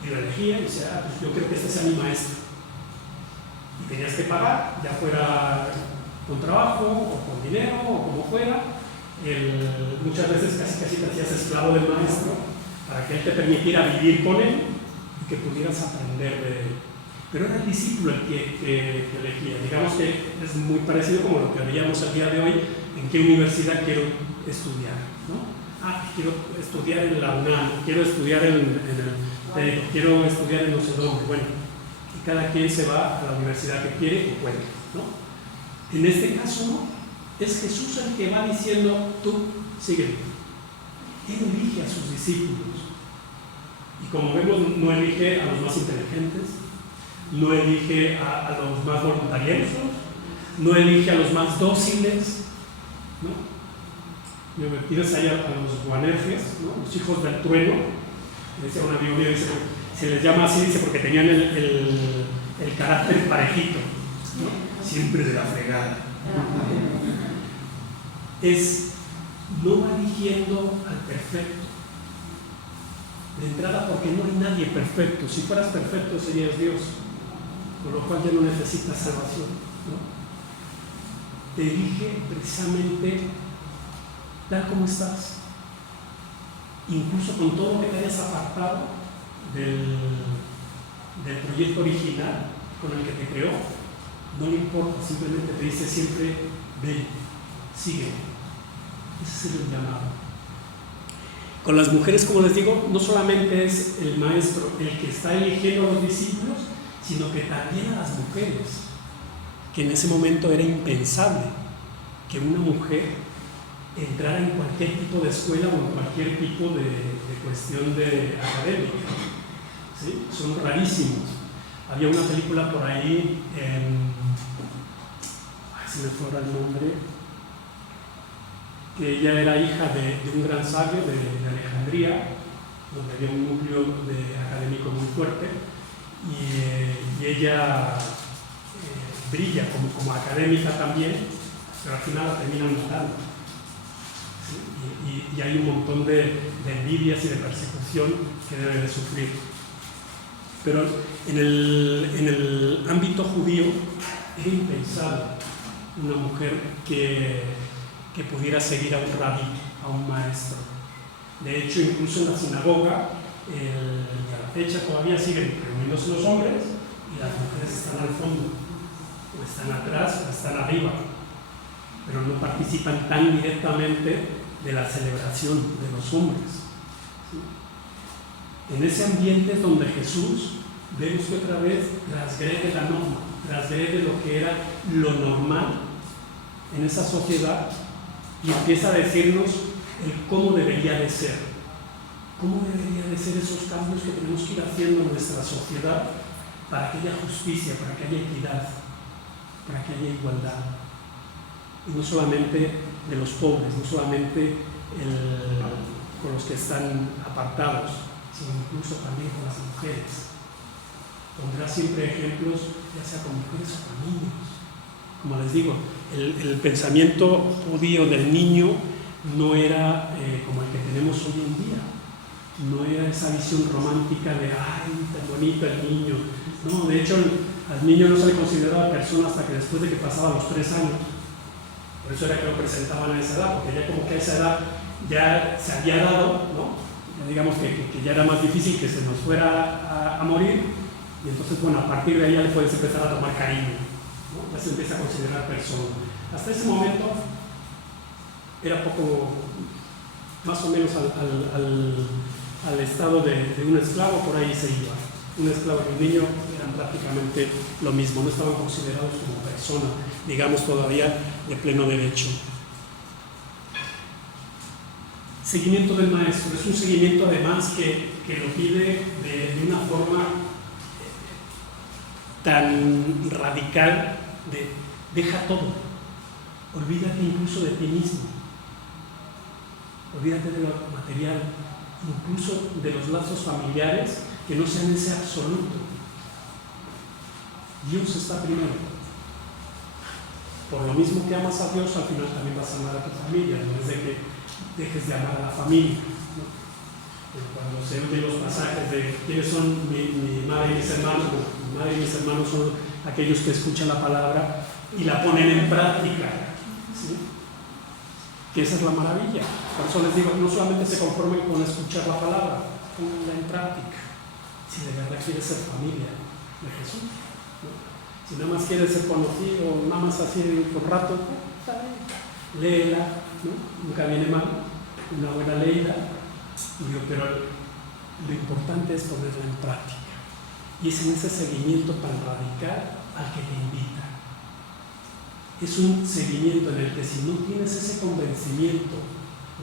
y lo elegía y decía, pues yo creo que este sea mi maestro. Y tenías que pagar, ya fuera con trabajo o con dinero o como fuera. Muchas veces casi te hacías esclavo del maestro para que él te permitiera vivir con él y que pudieras aprender de él. Pero era el discípulo el que elegía. Digamos que es muy parecido como lo que veíamos el día de hoy, en qué universidad quiero estudiar, ¿no? Quiero estudiar en la UNAM, quiero estudiar quiero estudiar en no sé dónde. Bueno, y cada quien se va a la universidad que quiere y puede, ¿no? En este caso, ¿no? Es Jesús el que va diciendo, tú, sígueme. Él elige a sus discípulos. Y como vemos, no elige a los más inteligentes, no elige a los más voluntarios, no elige a los más dóciles, ¿no? Me pides ahí a los guanerjes, ¿no? Los hijos del trueno, dice una Biblia, dice, se les llama así, dice, porque tenían el carácter parejito, ¿no? Siempre de la fregada. No va eligiendo al perfecto. De entrada, porque no hay nadie perfecto. Si fueras perfecto, serías Dios, con lo cual ya no necesitas salvación, ¿no? Te elige precisamente tal como estás, incluso con todo lo que te hayas apartado del proyecto original con el que te creó. No le importa, simplemente te dice siempre, ven, sigue. Ese es el llamado. Con las mujeres, como les digo, no solamente es el maestro el que está eligiendo a los discípulos, sino que también a las mujeres, que en ese momento era impensable que una mujer entrara en cualquier tipo de escuela o en cualquier tipo de cuestión académica, ¿sí? Son rarísimos. Había una película por ahí, se me fue ahora el nombre, que ella era hija de un gran sabio de Alejandría, donde había un núcleo académico muy fuerte, y ella brilla como académica también, pero al final la terminan matando. ¿Sí? Y hay un montón de envidias y de persecución que debe de sufrir. Pero en el ámbito judío era impensable una mujer que pudiera seguir a un rabí, a un maestro. De hecho, incluso en la sinagoga, a la fecha todavía siguen reuniéndose los hombres y las mujeres están al fondo, o están atrás, o están arriba, pero no participan tan directamente de la celebración de los hombres. ¿Sí? En ese ambiente es donde Jesús, vemos que otra vez transgrede la norma, transgrede lo que era lo normal en esa sociedad y empieza a decirnos el cómo debería de ser. ¿Cómo debería de ser esos cambios que tenemos que ir haciendo en nuestra sociedad para que haya justicia, para que haya equidad, para que haya igualdad? Y no solamente de los pobres, no solamente con los que están apartados, sino incluso también con las mujeres. Pondrá siempre ejemplos, ya sea con mujeres o con niños. Como les digo, el pensamiento judío del niño no era como el que tenemos hoy en día. No era esa visión romántica de ¡ay, tan bonito el niño! No, de hecho, al niño no se le consideraba persona hasta que después de que pasaba los 3 años. Por eso era que lo presentaban a esa edad, porque ya como que a esa edad ya se había dado, ¿no? Ya digamos que ya era más difícil que se nos fuera a morir, y entonces, bueno, a partir de ahí ya le puedes empezar a tomar cariño, ¿no? Ya se empieza a considerar persona. Hasta ese momento era poco, más o menos al estado de un esclavo, por ahí se iba. Un esclavo y un niño eran prácticamente lo mismo, no estaban considerados como persona, digamos, todavía de pleno derecho. Seguimiento del maestro, es un seguimiento además que lo pide de una forma tan radical de deja todo, olvídate incluso de ti mismo, olvídate de lo material, incluso de los lazos familiares que no sean ese absoluto. Dios está primero. Por lo mismo que amas a Dios, al final también vas a amar a tu familia, no es de que dejes de amar a la familia, ¿no? Cuando se oyen los pasajes de quiénes son mi madre y mis hermanos, mi madre y mis hermanos son aquellos que escuchan la palabra y la ponen en práctica, ¿sí? Que esa es la maravilla. Por eso les digo, no solamente se conformen con escuchar la palabra, pónganla en práctica, si de verdad quieres ser familia de Jesús, ¿no? Si nada más quieres ser conocido, nada más así por rato, está bien, léela, ¿no? Nunca viene mal, una buena leída. Digo, pero lo importante es ponerla en práctica. Y es en ese seguimiento tan radical al que te invita. Es un seguimiento en el que si no tienes ese convencimiento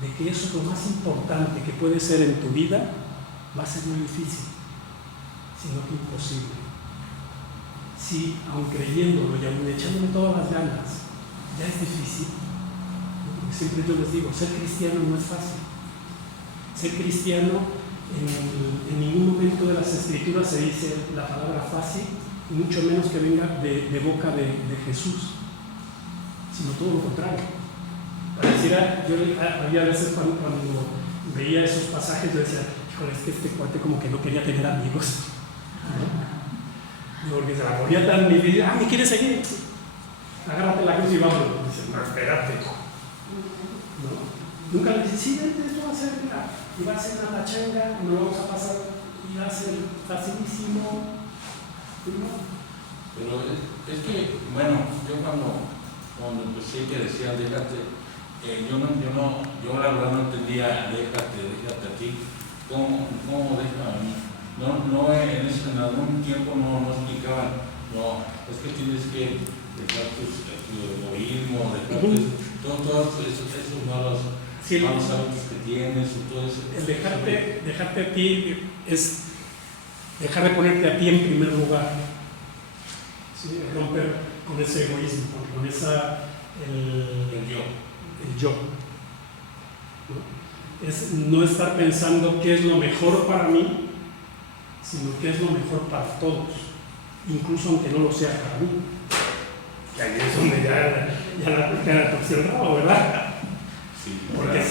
de que eso es lo más importante que puede ser en tu vida, va a ser muy difícil, sino que imposible. Si, aun creyéndolo y aun echándole todas las ganas, ya es difícil, porque siempre yo les digo, ser cristiano no es fácil. Ser cristiano, en ningún momento de las Escrituras se dice la palabra fácil, y mucho menos que venga de boca de Jesús, sino todo lo contrario. Pareciera, yo había veces cuando veía esos pasajes, yo decía, híjole, es que este cuate como que no quería tener amigos, ¿no? Porque se la ponía tan difícil, ¿me quieres seguir? Agárrate la cruz y vámonos. Dice, no, espérate. ¿No? Nunca le dice, sí, esto va a ser, mira, y va a ser una pachanga, no vamos a pasar, y va a ser facilísimo. ¿No? Pero es que, bueno, yo cuando empecé que decía déjate, yo la verdad no entendía déjate a ti, ¿cómo deja a mí? En algún tiempo no explicaban, no, es que tienes que dejar tu egoísmo, dejar todos esos malos hábitos que tienes y todo eso. El dejarte a ti es dejar de ponerte a ti en primer lugar, ¿sí? Romper con ese egoísmo, con esa el yo, ¿no? Es no estar pensando qué es lo mejor para mí, sino qué es lo mejor para todos, incluso aunque no lo sea para mí. Y ahí es donde ya la torció el rabo, ¿verdad? Sí, porque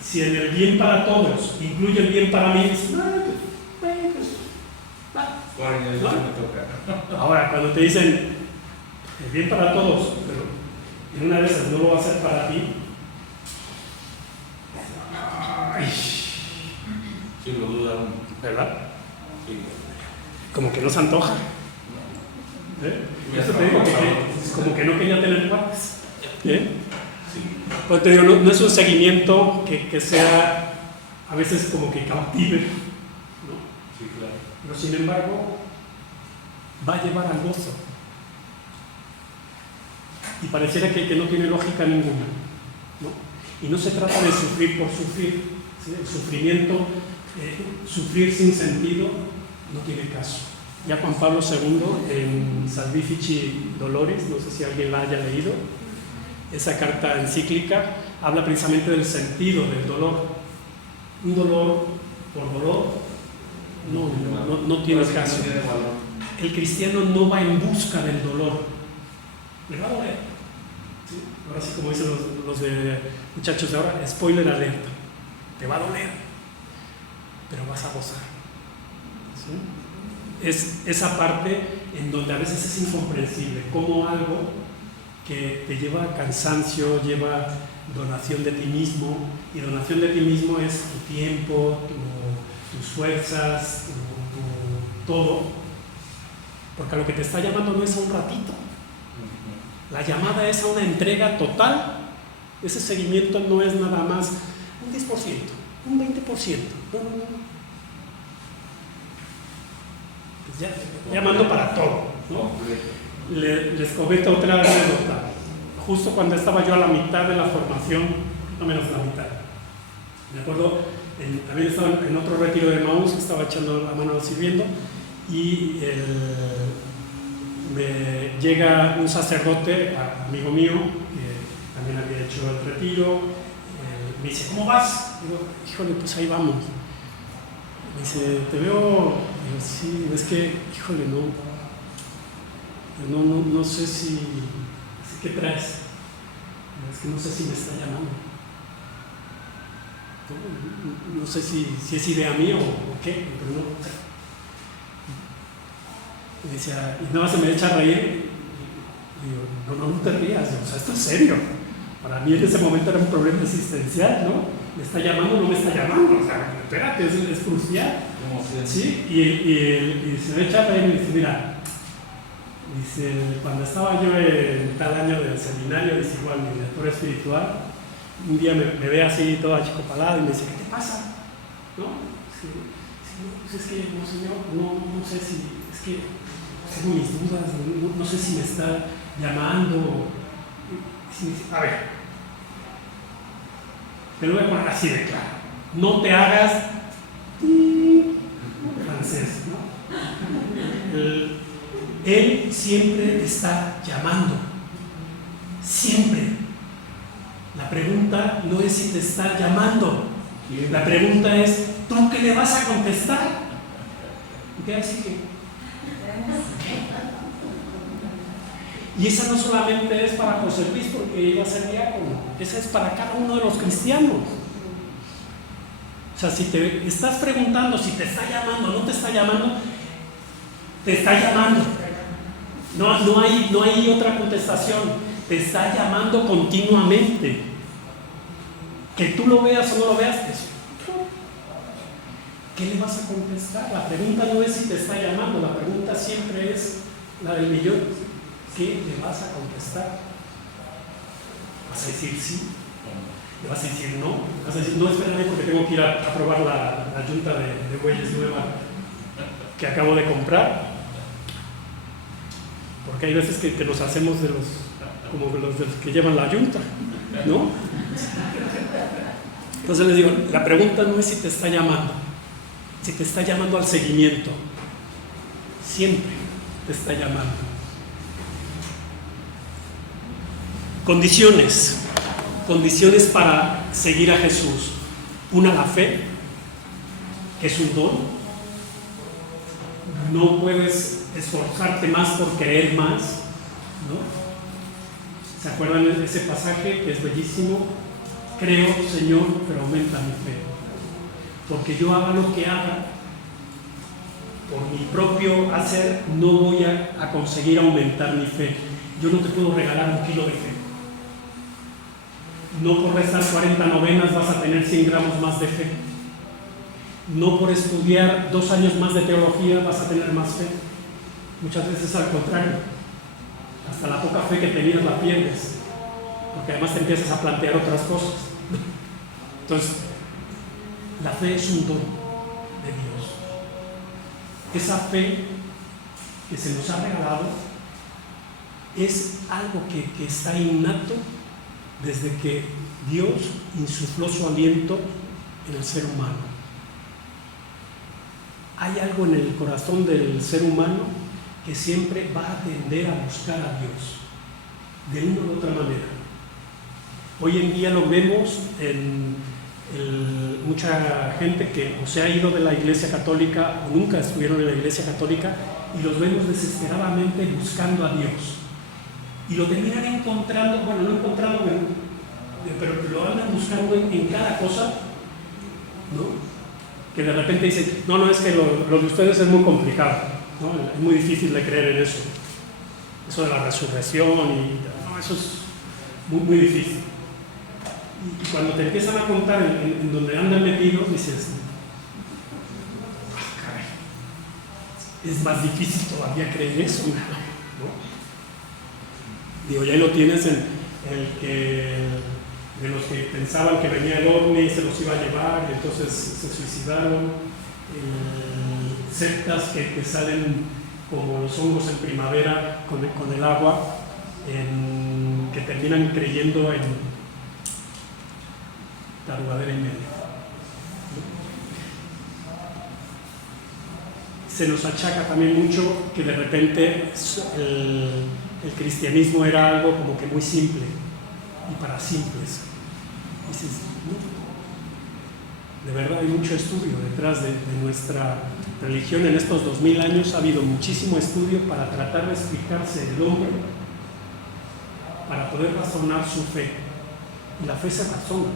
si en el bien para todos incluye el bien para mí, pues, ¿no? Ahora, cuando te dicen el bien para todos, pero en una de esas no lo va a hacer para ti, sí lo duda uno, ¿verdad? sí. Como que no se antoja. Eso te digo, como que no quería tener cuates. Sí. Pues te digo, no es un seguimiento que sea a veces como que cautive, ¿no? Sí, claro. Pero sin embargo va a llevar al gozo. Y pareciera que no tiene lógica ninguna, ¿no? Y no se trata de sufrir por sufrir, ¿sí? El sufrimiento, sufrir sin sentido, no tiene caso. Ya Juan Pablo II en Salvifici Doloris, no sé si alguien la haya leído, esa carta encíclica habla precisamente del sentido del dolor. Un dolor por dolor no tiene caso. El cristiano no va en busca del dolor, le va a doler. ¿Sí? Ahora sí, como dicen los muchachos de ahora, spoiler alerta, te va a doler, pero vas a gozar. ¿Sí? Es esa parte en donde a veces es incomprensible, como algo que te lleva a cansancio, lleva donación de ti mismo, y donación de ti mismo es tu tiempo, tus fuerzas, tu todo, porque a lo que te está llamando no es a un ratito, la llamada es a una entrega total. Ese seguimiento no es nada más un 10%, un 20%, no. Ya, llamando para todo, ¿no? Les comento otra anécdota. Justo cuando estaba yo a la mitad de la formación, no menos de la mitad, me acuerdo, también estaba en otro retiro de Maús, que estaba echando la mano sirviendo, y me llega un sacerdote, amigo mío, que también había hecho el retiro, me dice, ¿cómo vas? Digo, híjole, pues ahí vamos. Me dice, te veo, digo, sí, es que, híjole, no sé si, ¿qué traes? Es que no sé si me está llamando. No sé si es idea mía o qué, pero no. Me decía, y nada más se me echa a reír. Y digo, no te rías, o sea, esto es serio. Para mí en ese momento era un problema existencial, ¿no? ¿Me está llamando o no me está llamando? O sea, espérate, es crucial. Sí, y se me echa a reír y dice, mira, dice, cuando estaba yo en tal año del seminario, dice igual, mi director espiritual, un día me ve así todo achicopalado y me dice, ¿qué te pasa? ¿No? Sí, pues es que, no señor, no sé si, es que tengo mis dudas, no sé si me está llamando. Y me dice, a ver, te lo voy a poner así de claro, no te hagas francés, ¿no? Él siempre está llamando, siempre. La pregunta no es si te está llamando, la pregunta es, ¿tú qué le vas a contestar? ¿Qué así que? Y esa no solamente es para José Luis porque iba a ser diácono, esa es para cada uno de los cristianos. O sea, si te estás preguntando si te está llamando o no te está llamando, te está llamando. No hay otra contestación. Te está llamando continuamente. Que tú lo veas o no lo veas, ¿qué le vas a contestar? La pregunta no es si te está llamando, la pregunta siempre es la del millón. ¿Qué le vas a contestar? ¿Vas a decir sí? ¿Le vas a decir no? ¿Vas a decir no, espérame porque tengo que ir a probar la yunta de bueyes nueva que acabo de comprar? Porque hay veces que los hacemos como los que llevan la yunta, ¿no? Entonces les digo, la pregunta no es si te está llamando, si te está llamando al seguimiento, siempre te está llamando. Condiciones para seguir a Jesús. Una, la fe, que es un don. No puedes esforzarte más por creer más, ¿no? ¿Se acuerdan de ese pasaje que es bellísimo? Creo, Señor, pero aumenta mi fe. Porque yo haga lo que haga, por mi propio hacer, no voy a conseguir aumentar mi fe. Yo no te puedo regalar 1 kilo de fe. No por rezar 40 novenas vas a tener 100 gramos más de fe. No por estudiar 2 años más de teología vas a tener más fe. Muchas veces al contrario. Hasta la poca fe que tenías la pierdes. Porque además te empiezas a plantear otras cosas. Entonces, la fe es un don de Dios. Esa fe que se nos ha regalado es algo que está innato desde que Dios insufló su aliento en el ser humano. Hay algo en el corazón del ser humano que siempre va a tender a buscar a Dios, de una u otra manera. Hoy en día lo vemos en mucha gente que o se ha ido de la Iglesia Católica o nunca estuvieron en la Iglesia Católica y los vemos desesperadamente buscando a Dios. Y lo terminan encontrando, bueno, no encontrando, pero lo andan buscando en cada cosa, ¿no? Que de repente dicen, no, es que lo de ustedes es muy complicado, ¿no? Es muy difícil de creer en eso de la resurrección, y no, eso es muy, muy difícil. Y cuando te empiezan a contar en donde andan metidos, dices, caray, es más difícil todavía creer eso, ¿no? Digo, ya lo tienes en el que de los que pensaban que venía el ovni y se los iba a llevar y entonces se suicidaron, sectas que salen como los hongos en primavera con el agua, que terminan creyendo en tarugadera y media. se nos achaca también mucho que de repente el cristianismo era algo como que muy simple y para simples. Dices, no. De verdad hay mucho estudio detrás de nuestra religión. En estos 2000 años ha habido muchísimo estudio para tratar de explicarse el hombre, para poder razonar su fe. Y la fe se razona.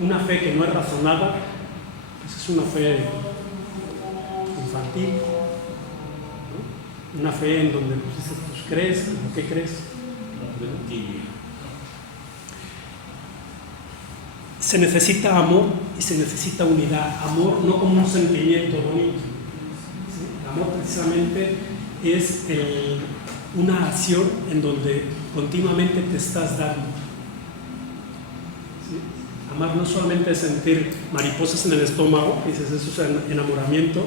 Una fe que no es razonada, pues es una fe infantil, ¿no? Una fe en donde pues, dices, pues crees, ¿en qué crees? Se necesita amor y se necesita unidad. Amor no como un sentimiento bonito. ¿Sí? El amor precisamente es una acción en donde continuamente te estás dando. ¿Sí? Amar no solamente es sentir mariposas en el estómago, dices, eso es enamoramiento,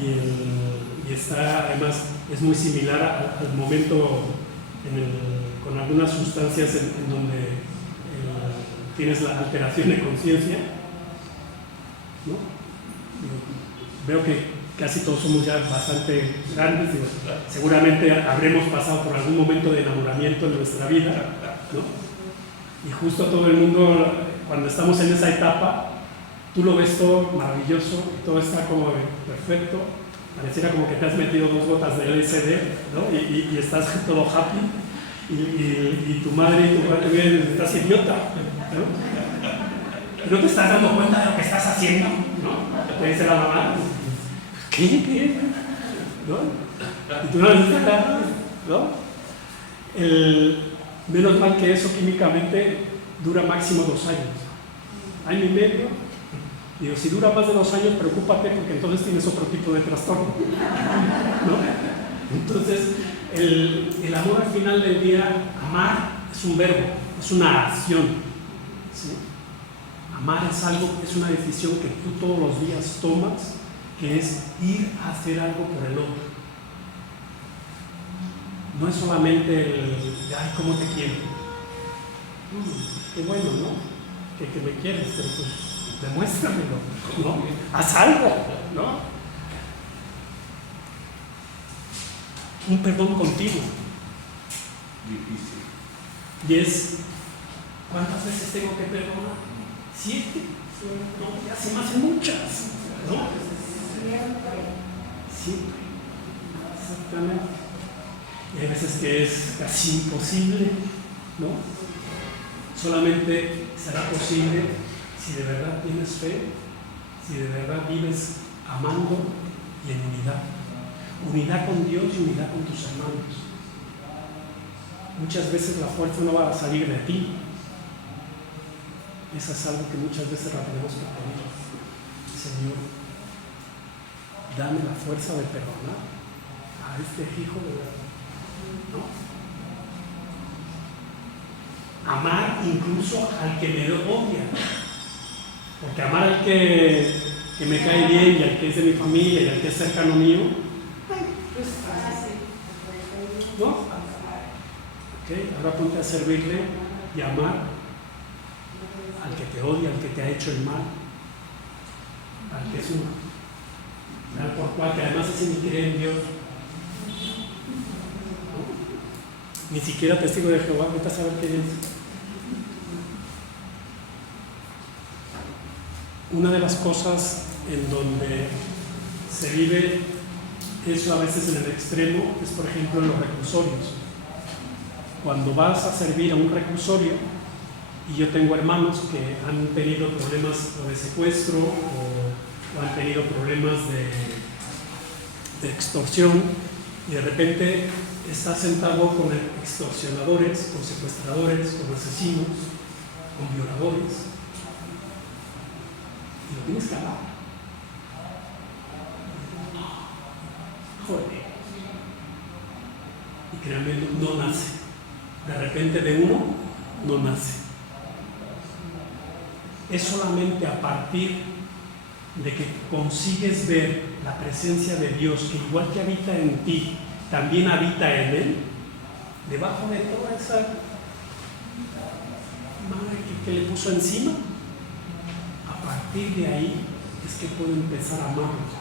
y está, además, es muy similar al momento con algunas sustancias en donde tienes la alteración de conciencia, ¿no? Veo que casi todos somos ya bastante grandes, seguramente habremos pasado por algún momento de enamoramiento en nuestra vida, ¿no? Y justo todo el mundo, cuando estamos en esa etapa, tú lo ves todo maravilloso, todo está como perfecto, pareciera como que te has metido 2 gotas de LSD, ¿no? Y estás todo happy, y tu madre y tu padre te vienen, estás idiota, ¿no? Y no te estás dando cuenta de lo que estás haciendo, ¿no? Te dice la mamá, ¿qué? ¿No? Y tú no necesitas nada, ¿no? Menos mal que eso químicamente dura máximo 2 años. Año y medio. Digo, si dura más de 2 años, preocúpate porque entonces tienes otro tipo de trastorno, ¿no? Entonces, el amor al final del día, amar es un verbo, es una acción, ¿sí? Amar es algo, es una decisión que tú todos los días tomas, que es ir a hacer algo por el otro. No es solamente ay, ¿cómo te quiero? Qué bueno, ¿no? Que me quieres, pero pues demuéstramelo, ¿no? Haz algo, ¿no? Un perdón continuo. Difícil. Y es, ¿cuántas veces tengo que perdonar? 7. No, ya se me hacen muchas, ¿no? Siempre. Exactamente. Y hay veces que es casi imposible, ¿no? Solamente será posible si de verdad tienes fe, si de verdad vives amando y en unidad. Unidad con Dios y unidad con tus hermanos. Muchas veces la fuerza no va a salir de ti. Esa es algo que muchas veces la tenemos que pedir. Señor, dame la fuerza de perdonar a este hijo de verdad, ¿no? Amar incluso al que me odia. Porque amar al que me cae bien y al que es de mi familia y al que es cercano mío, es fácil, ¿no? Okay, ahora ponte a servirle y amar al que te odia, al que te ha hecho el mal, al que es tal por cual, que además es ni cree en Dios, ¿no? Ni siquiera testigo de Jehová, vete a saber qué es. Una de las cosas en donde se vive eso a veces en el extremo es, por ejemplo, en los reclusorios. Cuando vas a servir a un reclusorio, y yo tengo hermanos que han tenido problemas de secuestro o han tenido problemas de extorsión, y de repente estás sentado con extorsionadores, con secuestradores, con asesinos, con violadores, y lo tienes que hablar. Joder. Y créanme, no nace. De repente de uno no nace. Es solamente a partir de que consigues ver la presencia de Dios, que igual que habita en ti, también habita en Él, debajo de toda esa madre que le puso encima. A partir de ahí es que puedo empezar a amarlo.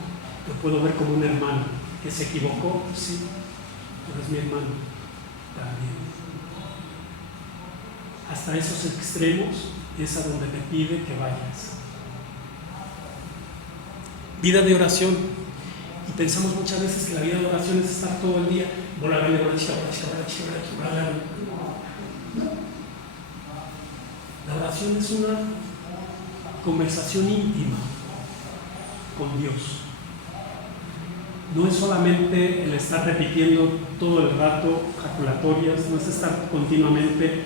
lo puedo ver como un hermano que se equivocó, sí, pero es mi hermano también. Hasta esos extremos es a donde te pide que vayas. Vida de oración. Y pensamos muchas veces que la vida de oración es estar todo el día. No. La oración es una conversación íntima con Dios. No es solamente el estar repitiendo todo el rato jaculatorias, no es estar continuamente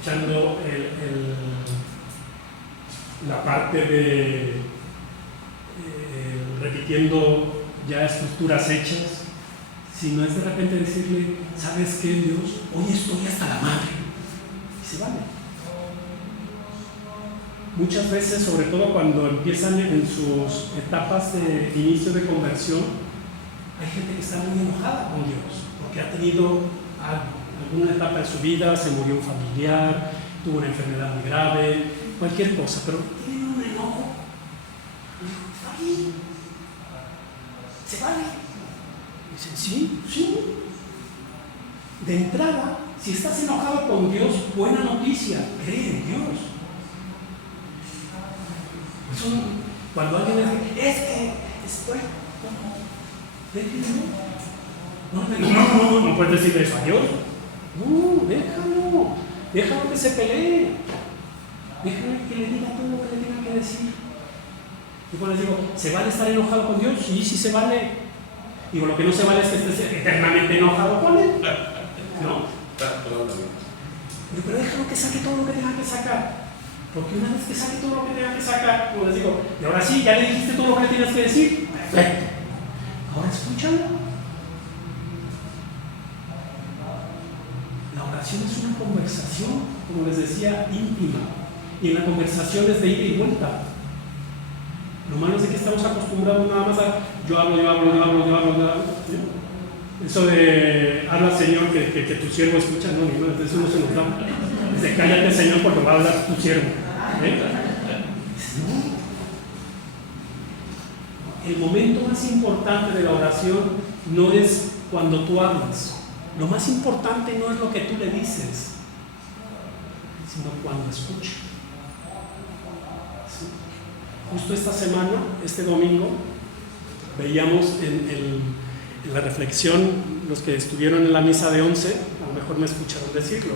echando la parte de repitiendo ya estructuras hechas, sino es de repente decirle, ¿sabes qué, Dios? Hoy estoy hasta la madre. Y se vale. Muchas veces, sobre todo cuando empiezan en sus etapas de inicio de conversión, hay gente que está muy enojada con Dios, porque ha tenido alguna etapa de su vida, se murió un familiar, tuvo una enfermedad muy grave, cualquier cosa, pero tienen un enojo. Está bien. Se vale. Dicen, sí. De entrada, si estás enojado con Dios, buena noticia, cree en Dios. Cuando alguien dice, es que estoy... No puedes decirle eso a Dios. No, déjalo que se pelee. Déjalo que le diga todo lo que le tenga que decir. Y cuando les digo, ¿se vale estar enojado con Dios? Sí se vale. Digo, lo que no se vale es que estés eternamente enojado con Él. ¿No? Pero déjalo que saque todo lo que tenga que sacar. Porque una vez que saque todo lo que tenga que sacar, como les digo, y ahora sí, ya le dijiste todo lo que le tienes que decir. Perfecto. Ahora escúchalo. La oración es una conversación, como les decía, íntima. Y en la conversación es de ida y vuelta. Lo malo es de que estamos acostumbrados nada más a yo hablo. Eso de habla Señor, que tu siervo escucha, no, eso no se nos da. Dice, cállate Señor porque va a hablar tu siervo. El momento más importante de la oración no es cuando tú hablas. Lo más importante no es lo que tú le dices, sino cuando escucha. ¿Sí? Justo esta semana, este domingo, veíamos en la reflexión, los que estuvieron en la misa de 11, a lo mejor me escucharon decirlo,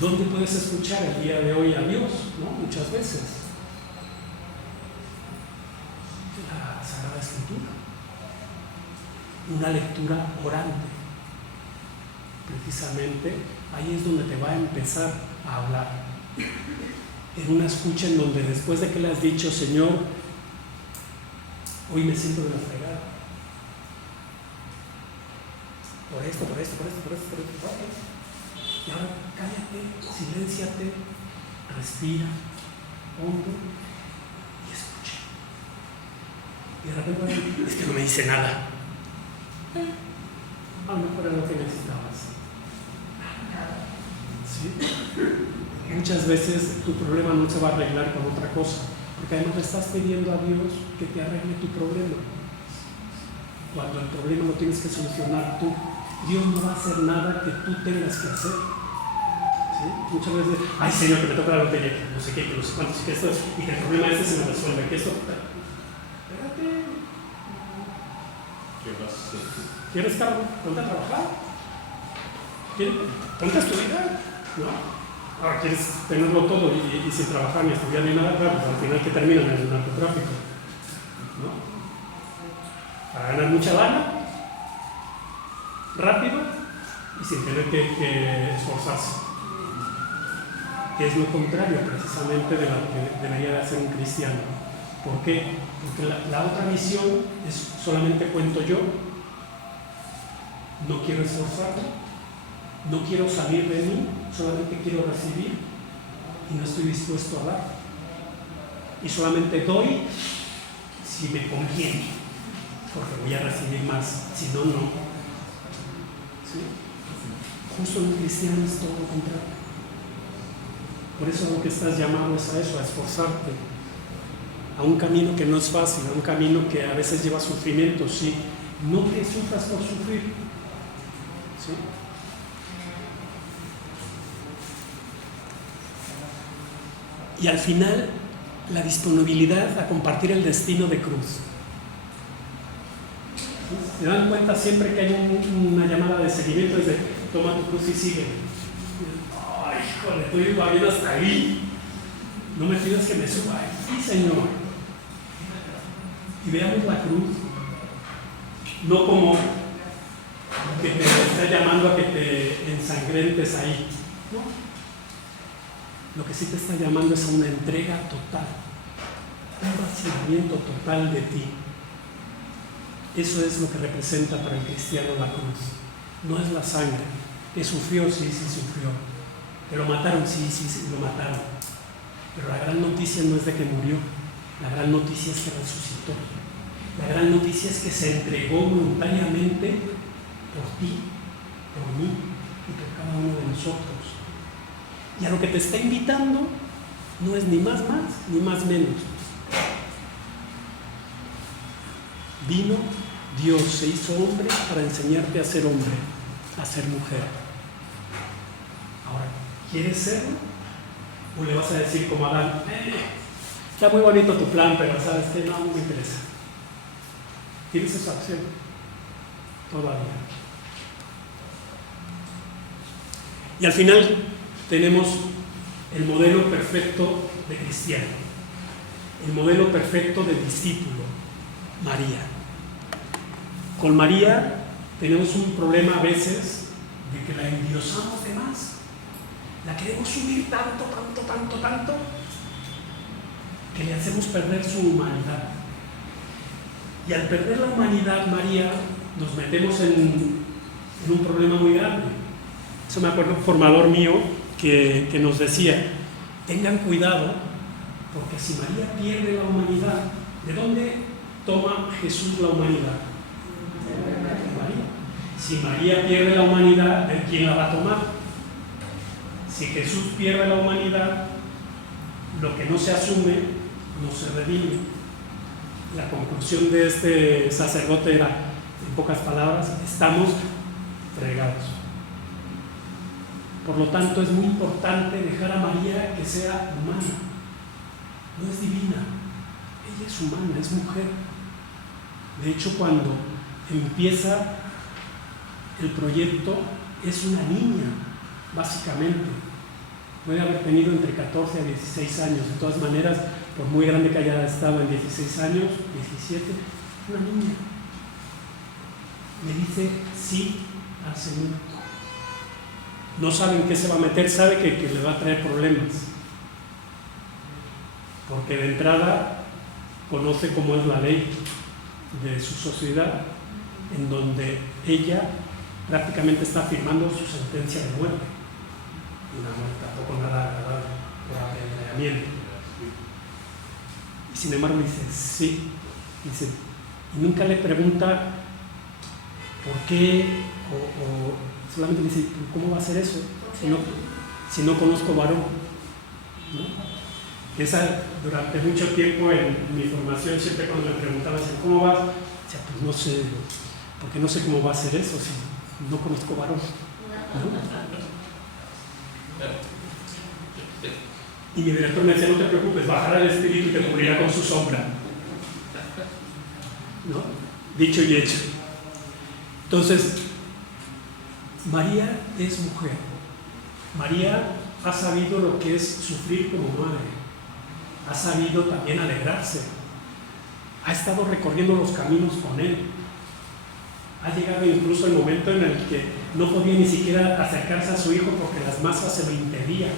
¿dónde puedes escuchar el día de hoy a Dios? ¿No? Muchas veces. La Sagrada Escritura. Una lectura orante. Precisamente ahí es donde te va a empezar a hablar. En una escucha en donde después de que le has dicho, Señor, hoy me siento de la fregada. Por esto. Y ahora cállate, silénciate, respira, hondo y escucha. Y de repente, es que no me dice nada. A lo mejor era lo que necesitabas. ¿Sí? Muchas veces tu problema no se va a arreglar con otra cosa, porque además le estás pidiendo a Dios que te arregle tu problema. Cuando el problema lo tienes que solucionar tú, Dios no va a hacer nada que tú tengas que hacer. ¿Sí? Muchas veces, ay Señor, que me toca la lotería, que no sé qué, que no sé cuántos, que esto es, y que el problema este se me resuelve, que esto. Espérate. ¿Qué vas a hacer? ¿Quieres ponte a trabajar? Ponte a estudiar, ¿no? Ahora quieres tenerlo todo y sin trabajar ni estudiar ni nada, claro, pues al final que terminan en el narcotráfico, ¿no? Para ganar mucha lana, rápido y sin tener que esforzarse. Que es lo contrario precisamente de lo que debería de hacer un cristiano. ¿Por qué? Porque la otra visión es solamente cuento yo, no quiero esforzarme, no quiero salir de mí, solamente quiero recibir y no estoy dispuesto a dar. Y solamente doy si me conviene, porque voy a recibir más, si no, no. ¿Sí? Justo un cristiano es todo lo contrario. Por eso lo que estás llamado es a eso, a esforzarte. a un camino que no es fácil, a un camino que a veces lleva sufrimiento, sí. No que sufras por sufrir, ¿sí? Y al final, la disponibilidad a compartir el destino de cruz. ¿Se dan cuenta siempre que hay una llamada de seguimiento? Es de, toma tu cruz y sigue. Ay, híjole, tú iba bien hasta ahí. No me pidas que me suba aquí, Señor. Y veamos la cruz, no como que te está llamando a que te ensangrentes ahí, no. Lo que sí te está llamando es a una entrega total, un vaciamiento total de ti. Eso es lo que representa para el cristiano la cruz. No es la sangre. Que sufrió, sí sufrió. Que lo mataron, sí, lo mataron. Pero la gran noticia no es de que murió. La gran noticia es que resucitó. La gran noticia es que se entregó voluntariamente por ti, por mí y por cada uno de nosotros. Y a lo que te está invitando no es ni más ni más menos. Vino Dios, se hizo hombre para enseñarte a ser hombre, a ser mujer. Ahora, ¿quieres serlo? ¿O le vas a decir como Adán, está muy bonito tu plan, pero sabes que no me interesa? ¿Tienes esa opción? Todavía. Y al final tenemos el modelo perfecto de cristiano, el modelo perfecto de discípulo, María. Con María tenemos un problema a veces de que la endiosamos de más. La queremos subir tanto, que le hacemos perder su humanidad. Y al perder la humanidad, María, nos metemos en un problema muy grande. Eso me acuerdo un formador mío que nos decía, tengan cuidado, porque si María pierde la humanidad, ¿de dónde toma Jesús la humanidad? De María. Si María pierde la humanidad, ¿de quién la va a tomar? Si Jesús pierde la humanidad, lo que no se asume, no se redime. La conclusión de este sacerdote era, en pocas palabras, estamos fregados. Por lo tanto, es muy importante dejar a María que sea humana. No es divina, ella es humana, es mujer. De hecho, cuando empieza el proyecto, es una niña, básicamente. Puede haber tenido entre 14 a 16 años. De todas maneras, por muy grande que haya estado en 16 años, 17, una niña. Le dice sí al Señor. No sabe en qué se va a meter, sabe que le va a traer problemas. Porque de entrada conoce cómo es la ley de su sociedad, en donde ella prácticamente está firmando su sentencia de muerte. Una muerte tampoco nada agradable, por apedreamiento. Y sin embargo dice, sí. Dice, y nunca le pregunta por qué, o solamente dice, ¿cómo va a ser eso? Si no conozco varón, ¿no? Esa, durante mucho tiempo en mi formación, siempre cuando me preguntaban, ¿cómo vas? Decía, pues no sé, porque no sé cómo va a ser eso si no conozco varón, ¿no? Y mi director me decía, no te preocupes, bajará el espíritu y te cubrirá con su sombra, ¿no? Dicho y hecho. Entonces, María es mujer. María ha sabido lo que es sufrir como madre. Ha sabido también alegrarse. Ha estado recorriendo los caminos con él. Ha llegado incluso el momento en el que no podía ni siquiera acercarse a su hijo porque las masas se lo impedían.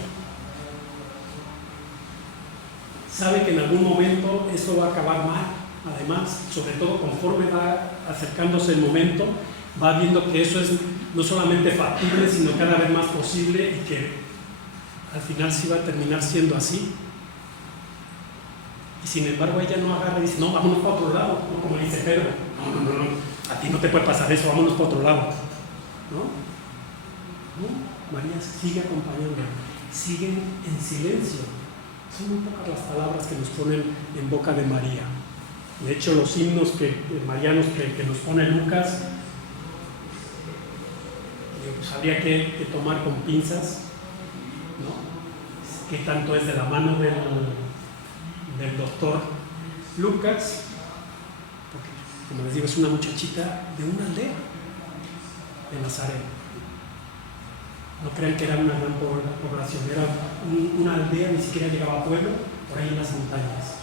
Sabe que en algún momento esto va a acabar mal. Además, sobre todo conforme va acercándose el momento, va viendo que eso es no solamente factible, sino cada vez más posible y que al final sí va a terminar siendo así. Y sin embargo ella no agarra y dice, no, vámonos para otro lado, ¿no? Como dice Pedro, no, a ti no te puede pasar eso, vámonos para otro lado, ¿no? María sigue acompañando, sigue en silencio, Son muy pocas las palabras que nos ponen en boca de María. De hecho, los himnos marianos que nos pone Lucas, pues habría que tomar con pinzas, ¿no? Que tanto es de la mano del doctor Lucas, porque, como les digo, es una muchachita de una aldea de Nazaret. No crean que era una gran población, era una aldea, ni siquiera llegaba a pueblo, por ahí en las montañas.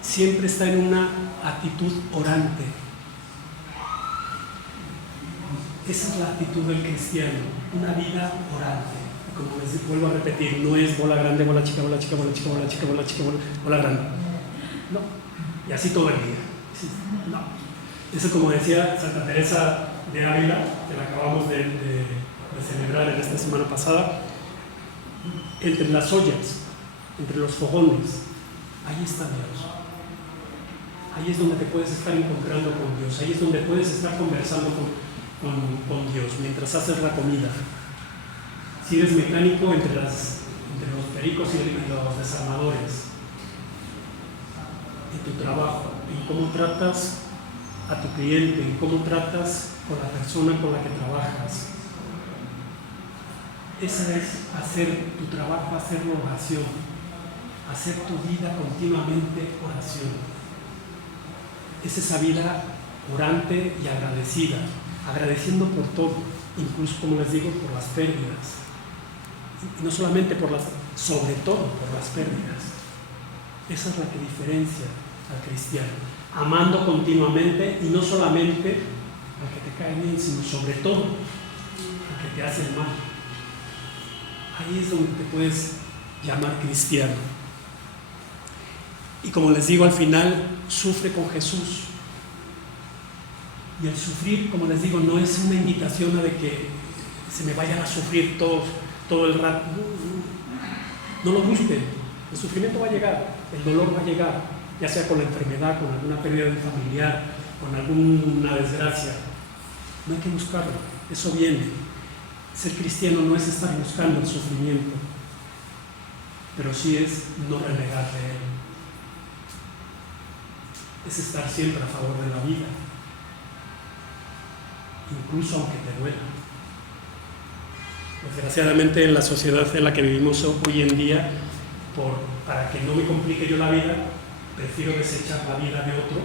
Siempre está en una actitud orante. Esa es la actitud del cristiano, una vida orante. Como les vuelvo a repetir, no es bola grande, bola chica, bola chica, bola chica, bola chica, bola chica, bola grande. No. Y así todo el día. No. Eso, como decía Santa Teresa de Ávila, que la acabamos de celebrar en esta semana pasada, entre las ollas, entre los fogones, ahí está Dios. Ahí es donde te puedes estar encontrando con Dios, ahí es donde puedes estar conversando con Dios mientras haces la comida. Si eres mecánico, entre los pericos y los desarmadores, en tu trabajo, en cómo tratas a tu cliente, en cómo tratas con la persona con la que trabajas. Esa es hacer tu trabajo, hacer oración, hacer tu vida continuamente oración. Es esa vida orante y agradecida, agradeciendo por todo, incluso, como les digo, por las pérdidas. Y no solamente sobre todo por las pérdidas. Esa es la que diferencia al cristiano, amando continuamente, y no solamente al que te cae bien, sino sobre todo al que te hace el mal. Ahí es donde te puedes llamar cristiano. Y como les digo, al final sufre con Jesús. Y el sufrir, como les digo, no es una invitación a de que se me vayan a sufrir todo el rato. No lo busquen. El sufrimiento va a llegar, el dolor va a llegar, ya sea con la enfermedad, con alguna pérdida de un familiar, con alguna desgracia. No hay que buscarlo, eso viene. Ser cristiano no es estar buscando el sufrimiento, pero sí es no renegar de él. Es estar siempre a favor de la vida, incluso aunque te duela. Desgraciadamente, en la sociedad en la que vivimos hoy en día, para que no me complique yo la vida, prefiero desechar la vida de otro,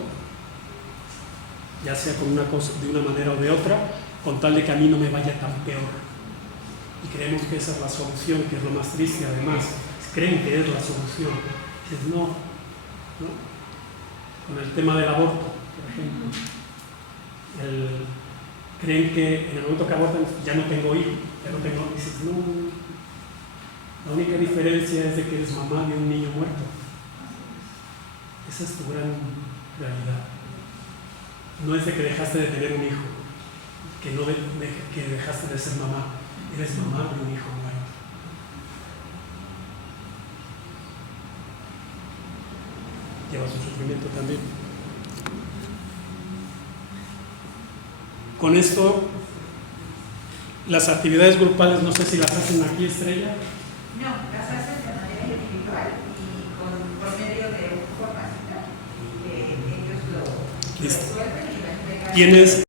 ya sea con una cosa, de una manera o de otra, con tal de que a mí no me vaya tan peor. Y creemos que esa es la solución, que es lo más triste además. Creen que es la solución. Dices, no. Con el tema del aborto, por ejemplo. Creen que en el momento que abortan ya no tengo hijo, ya no tengo. Dices, no. La única diferencia es de que eres mamá de un niño muerto. Esa es tu gran realidad. No es de que dejaste de tener un hijo, que dejaste de ser mamá. Eres mamá de un hijo muerto. Lleva su sufrimiento también. Con esto, las actividades grupales, no sé si las hacen aquí, Estrella. No, las hacen de manera individual y por medio de un formato. Ellos lo resuelven y lo entregan.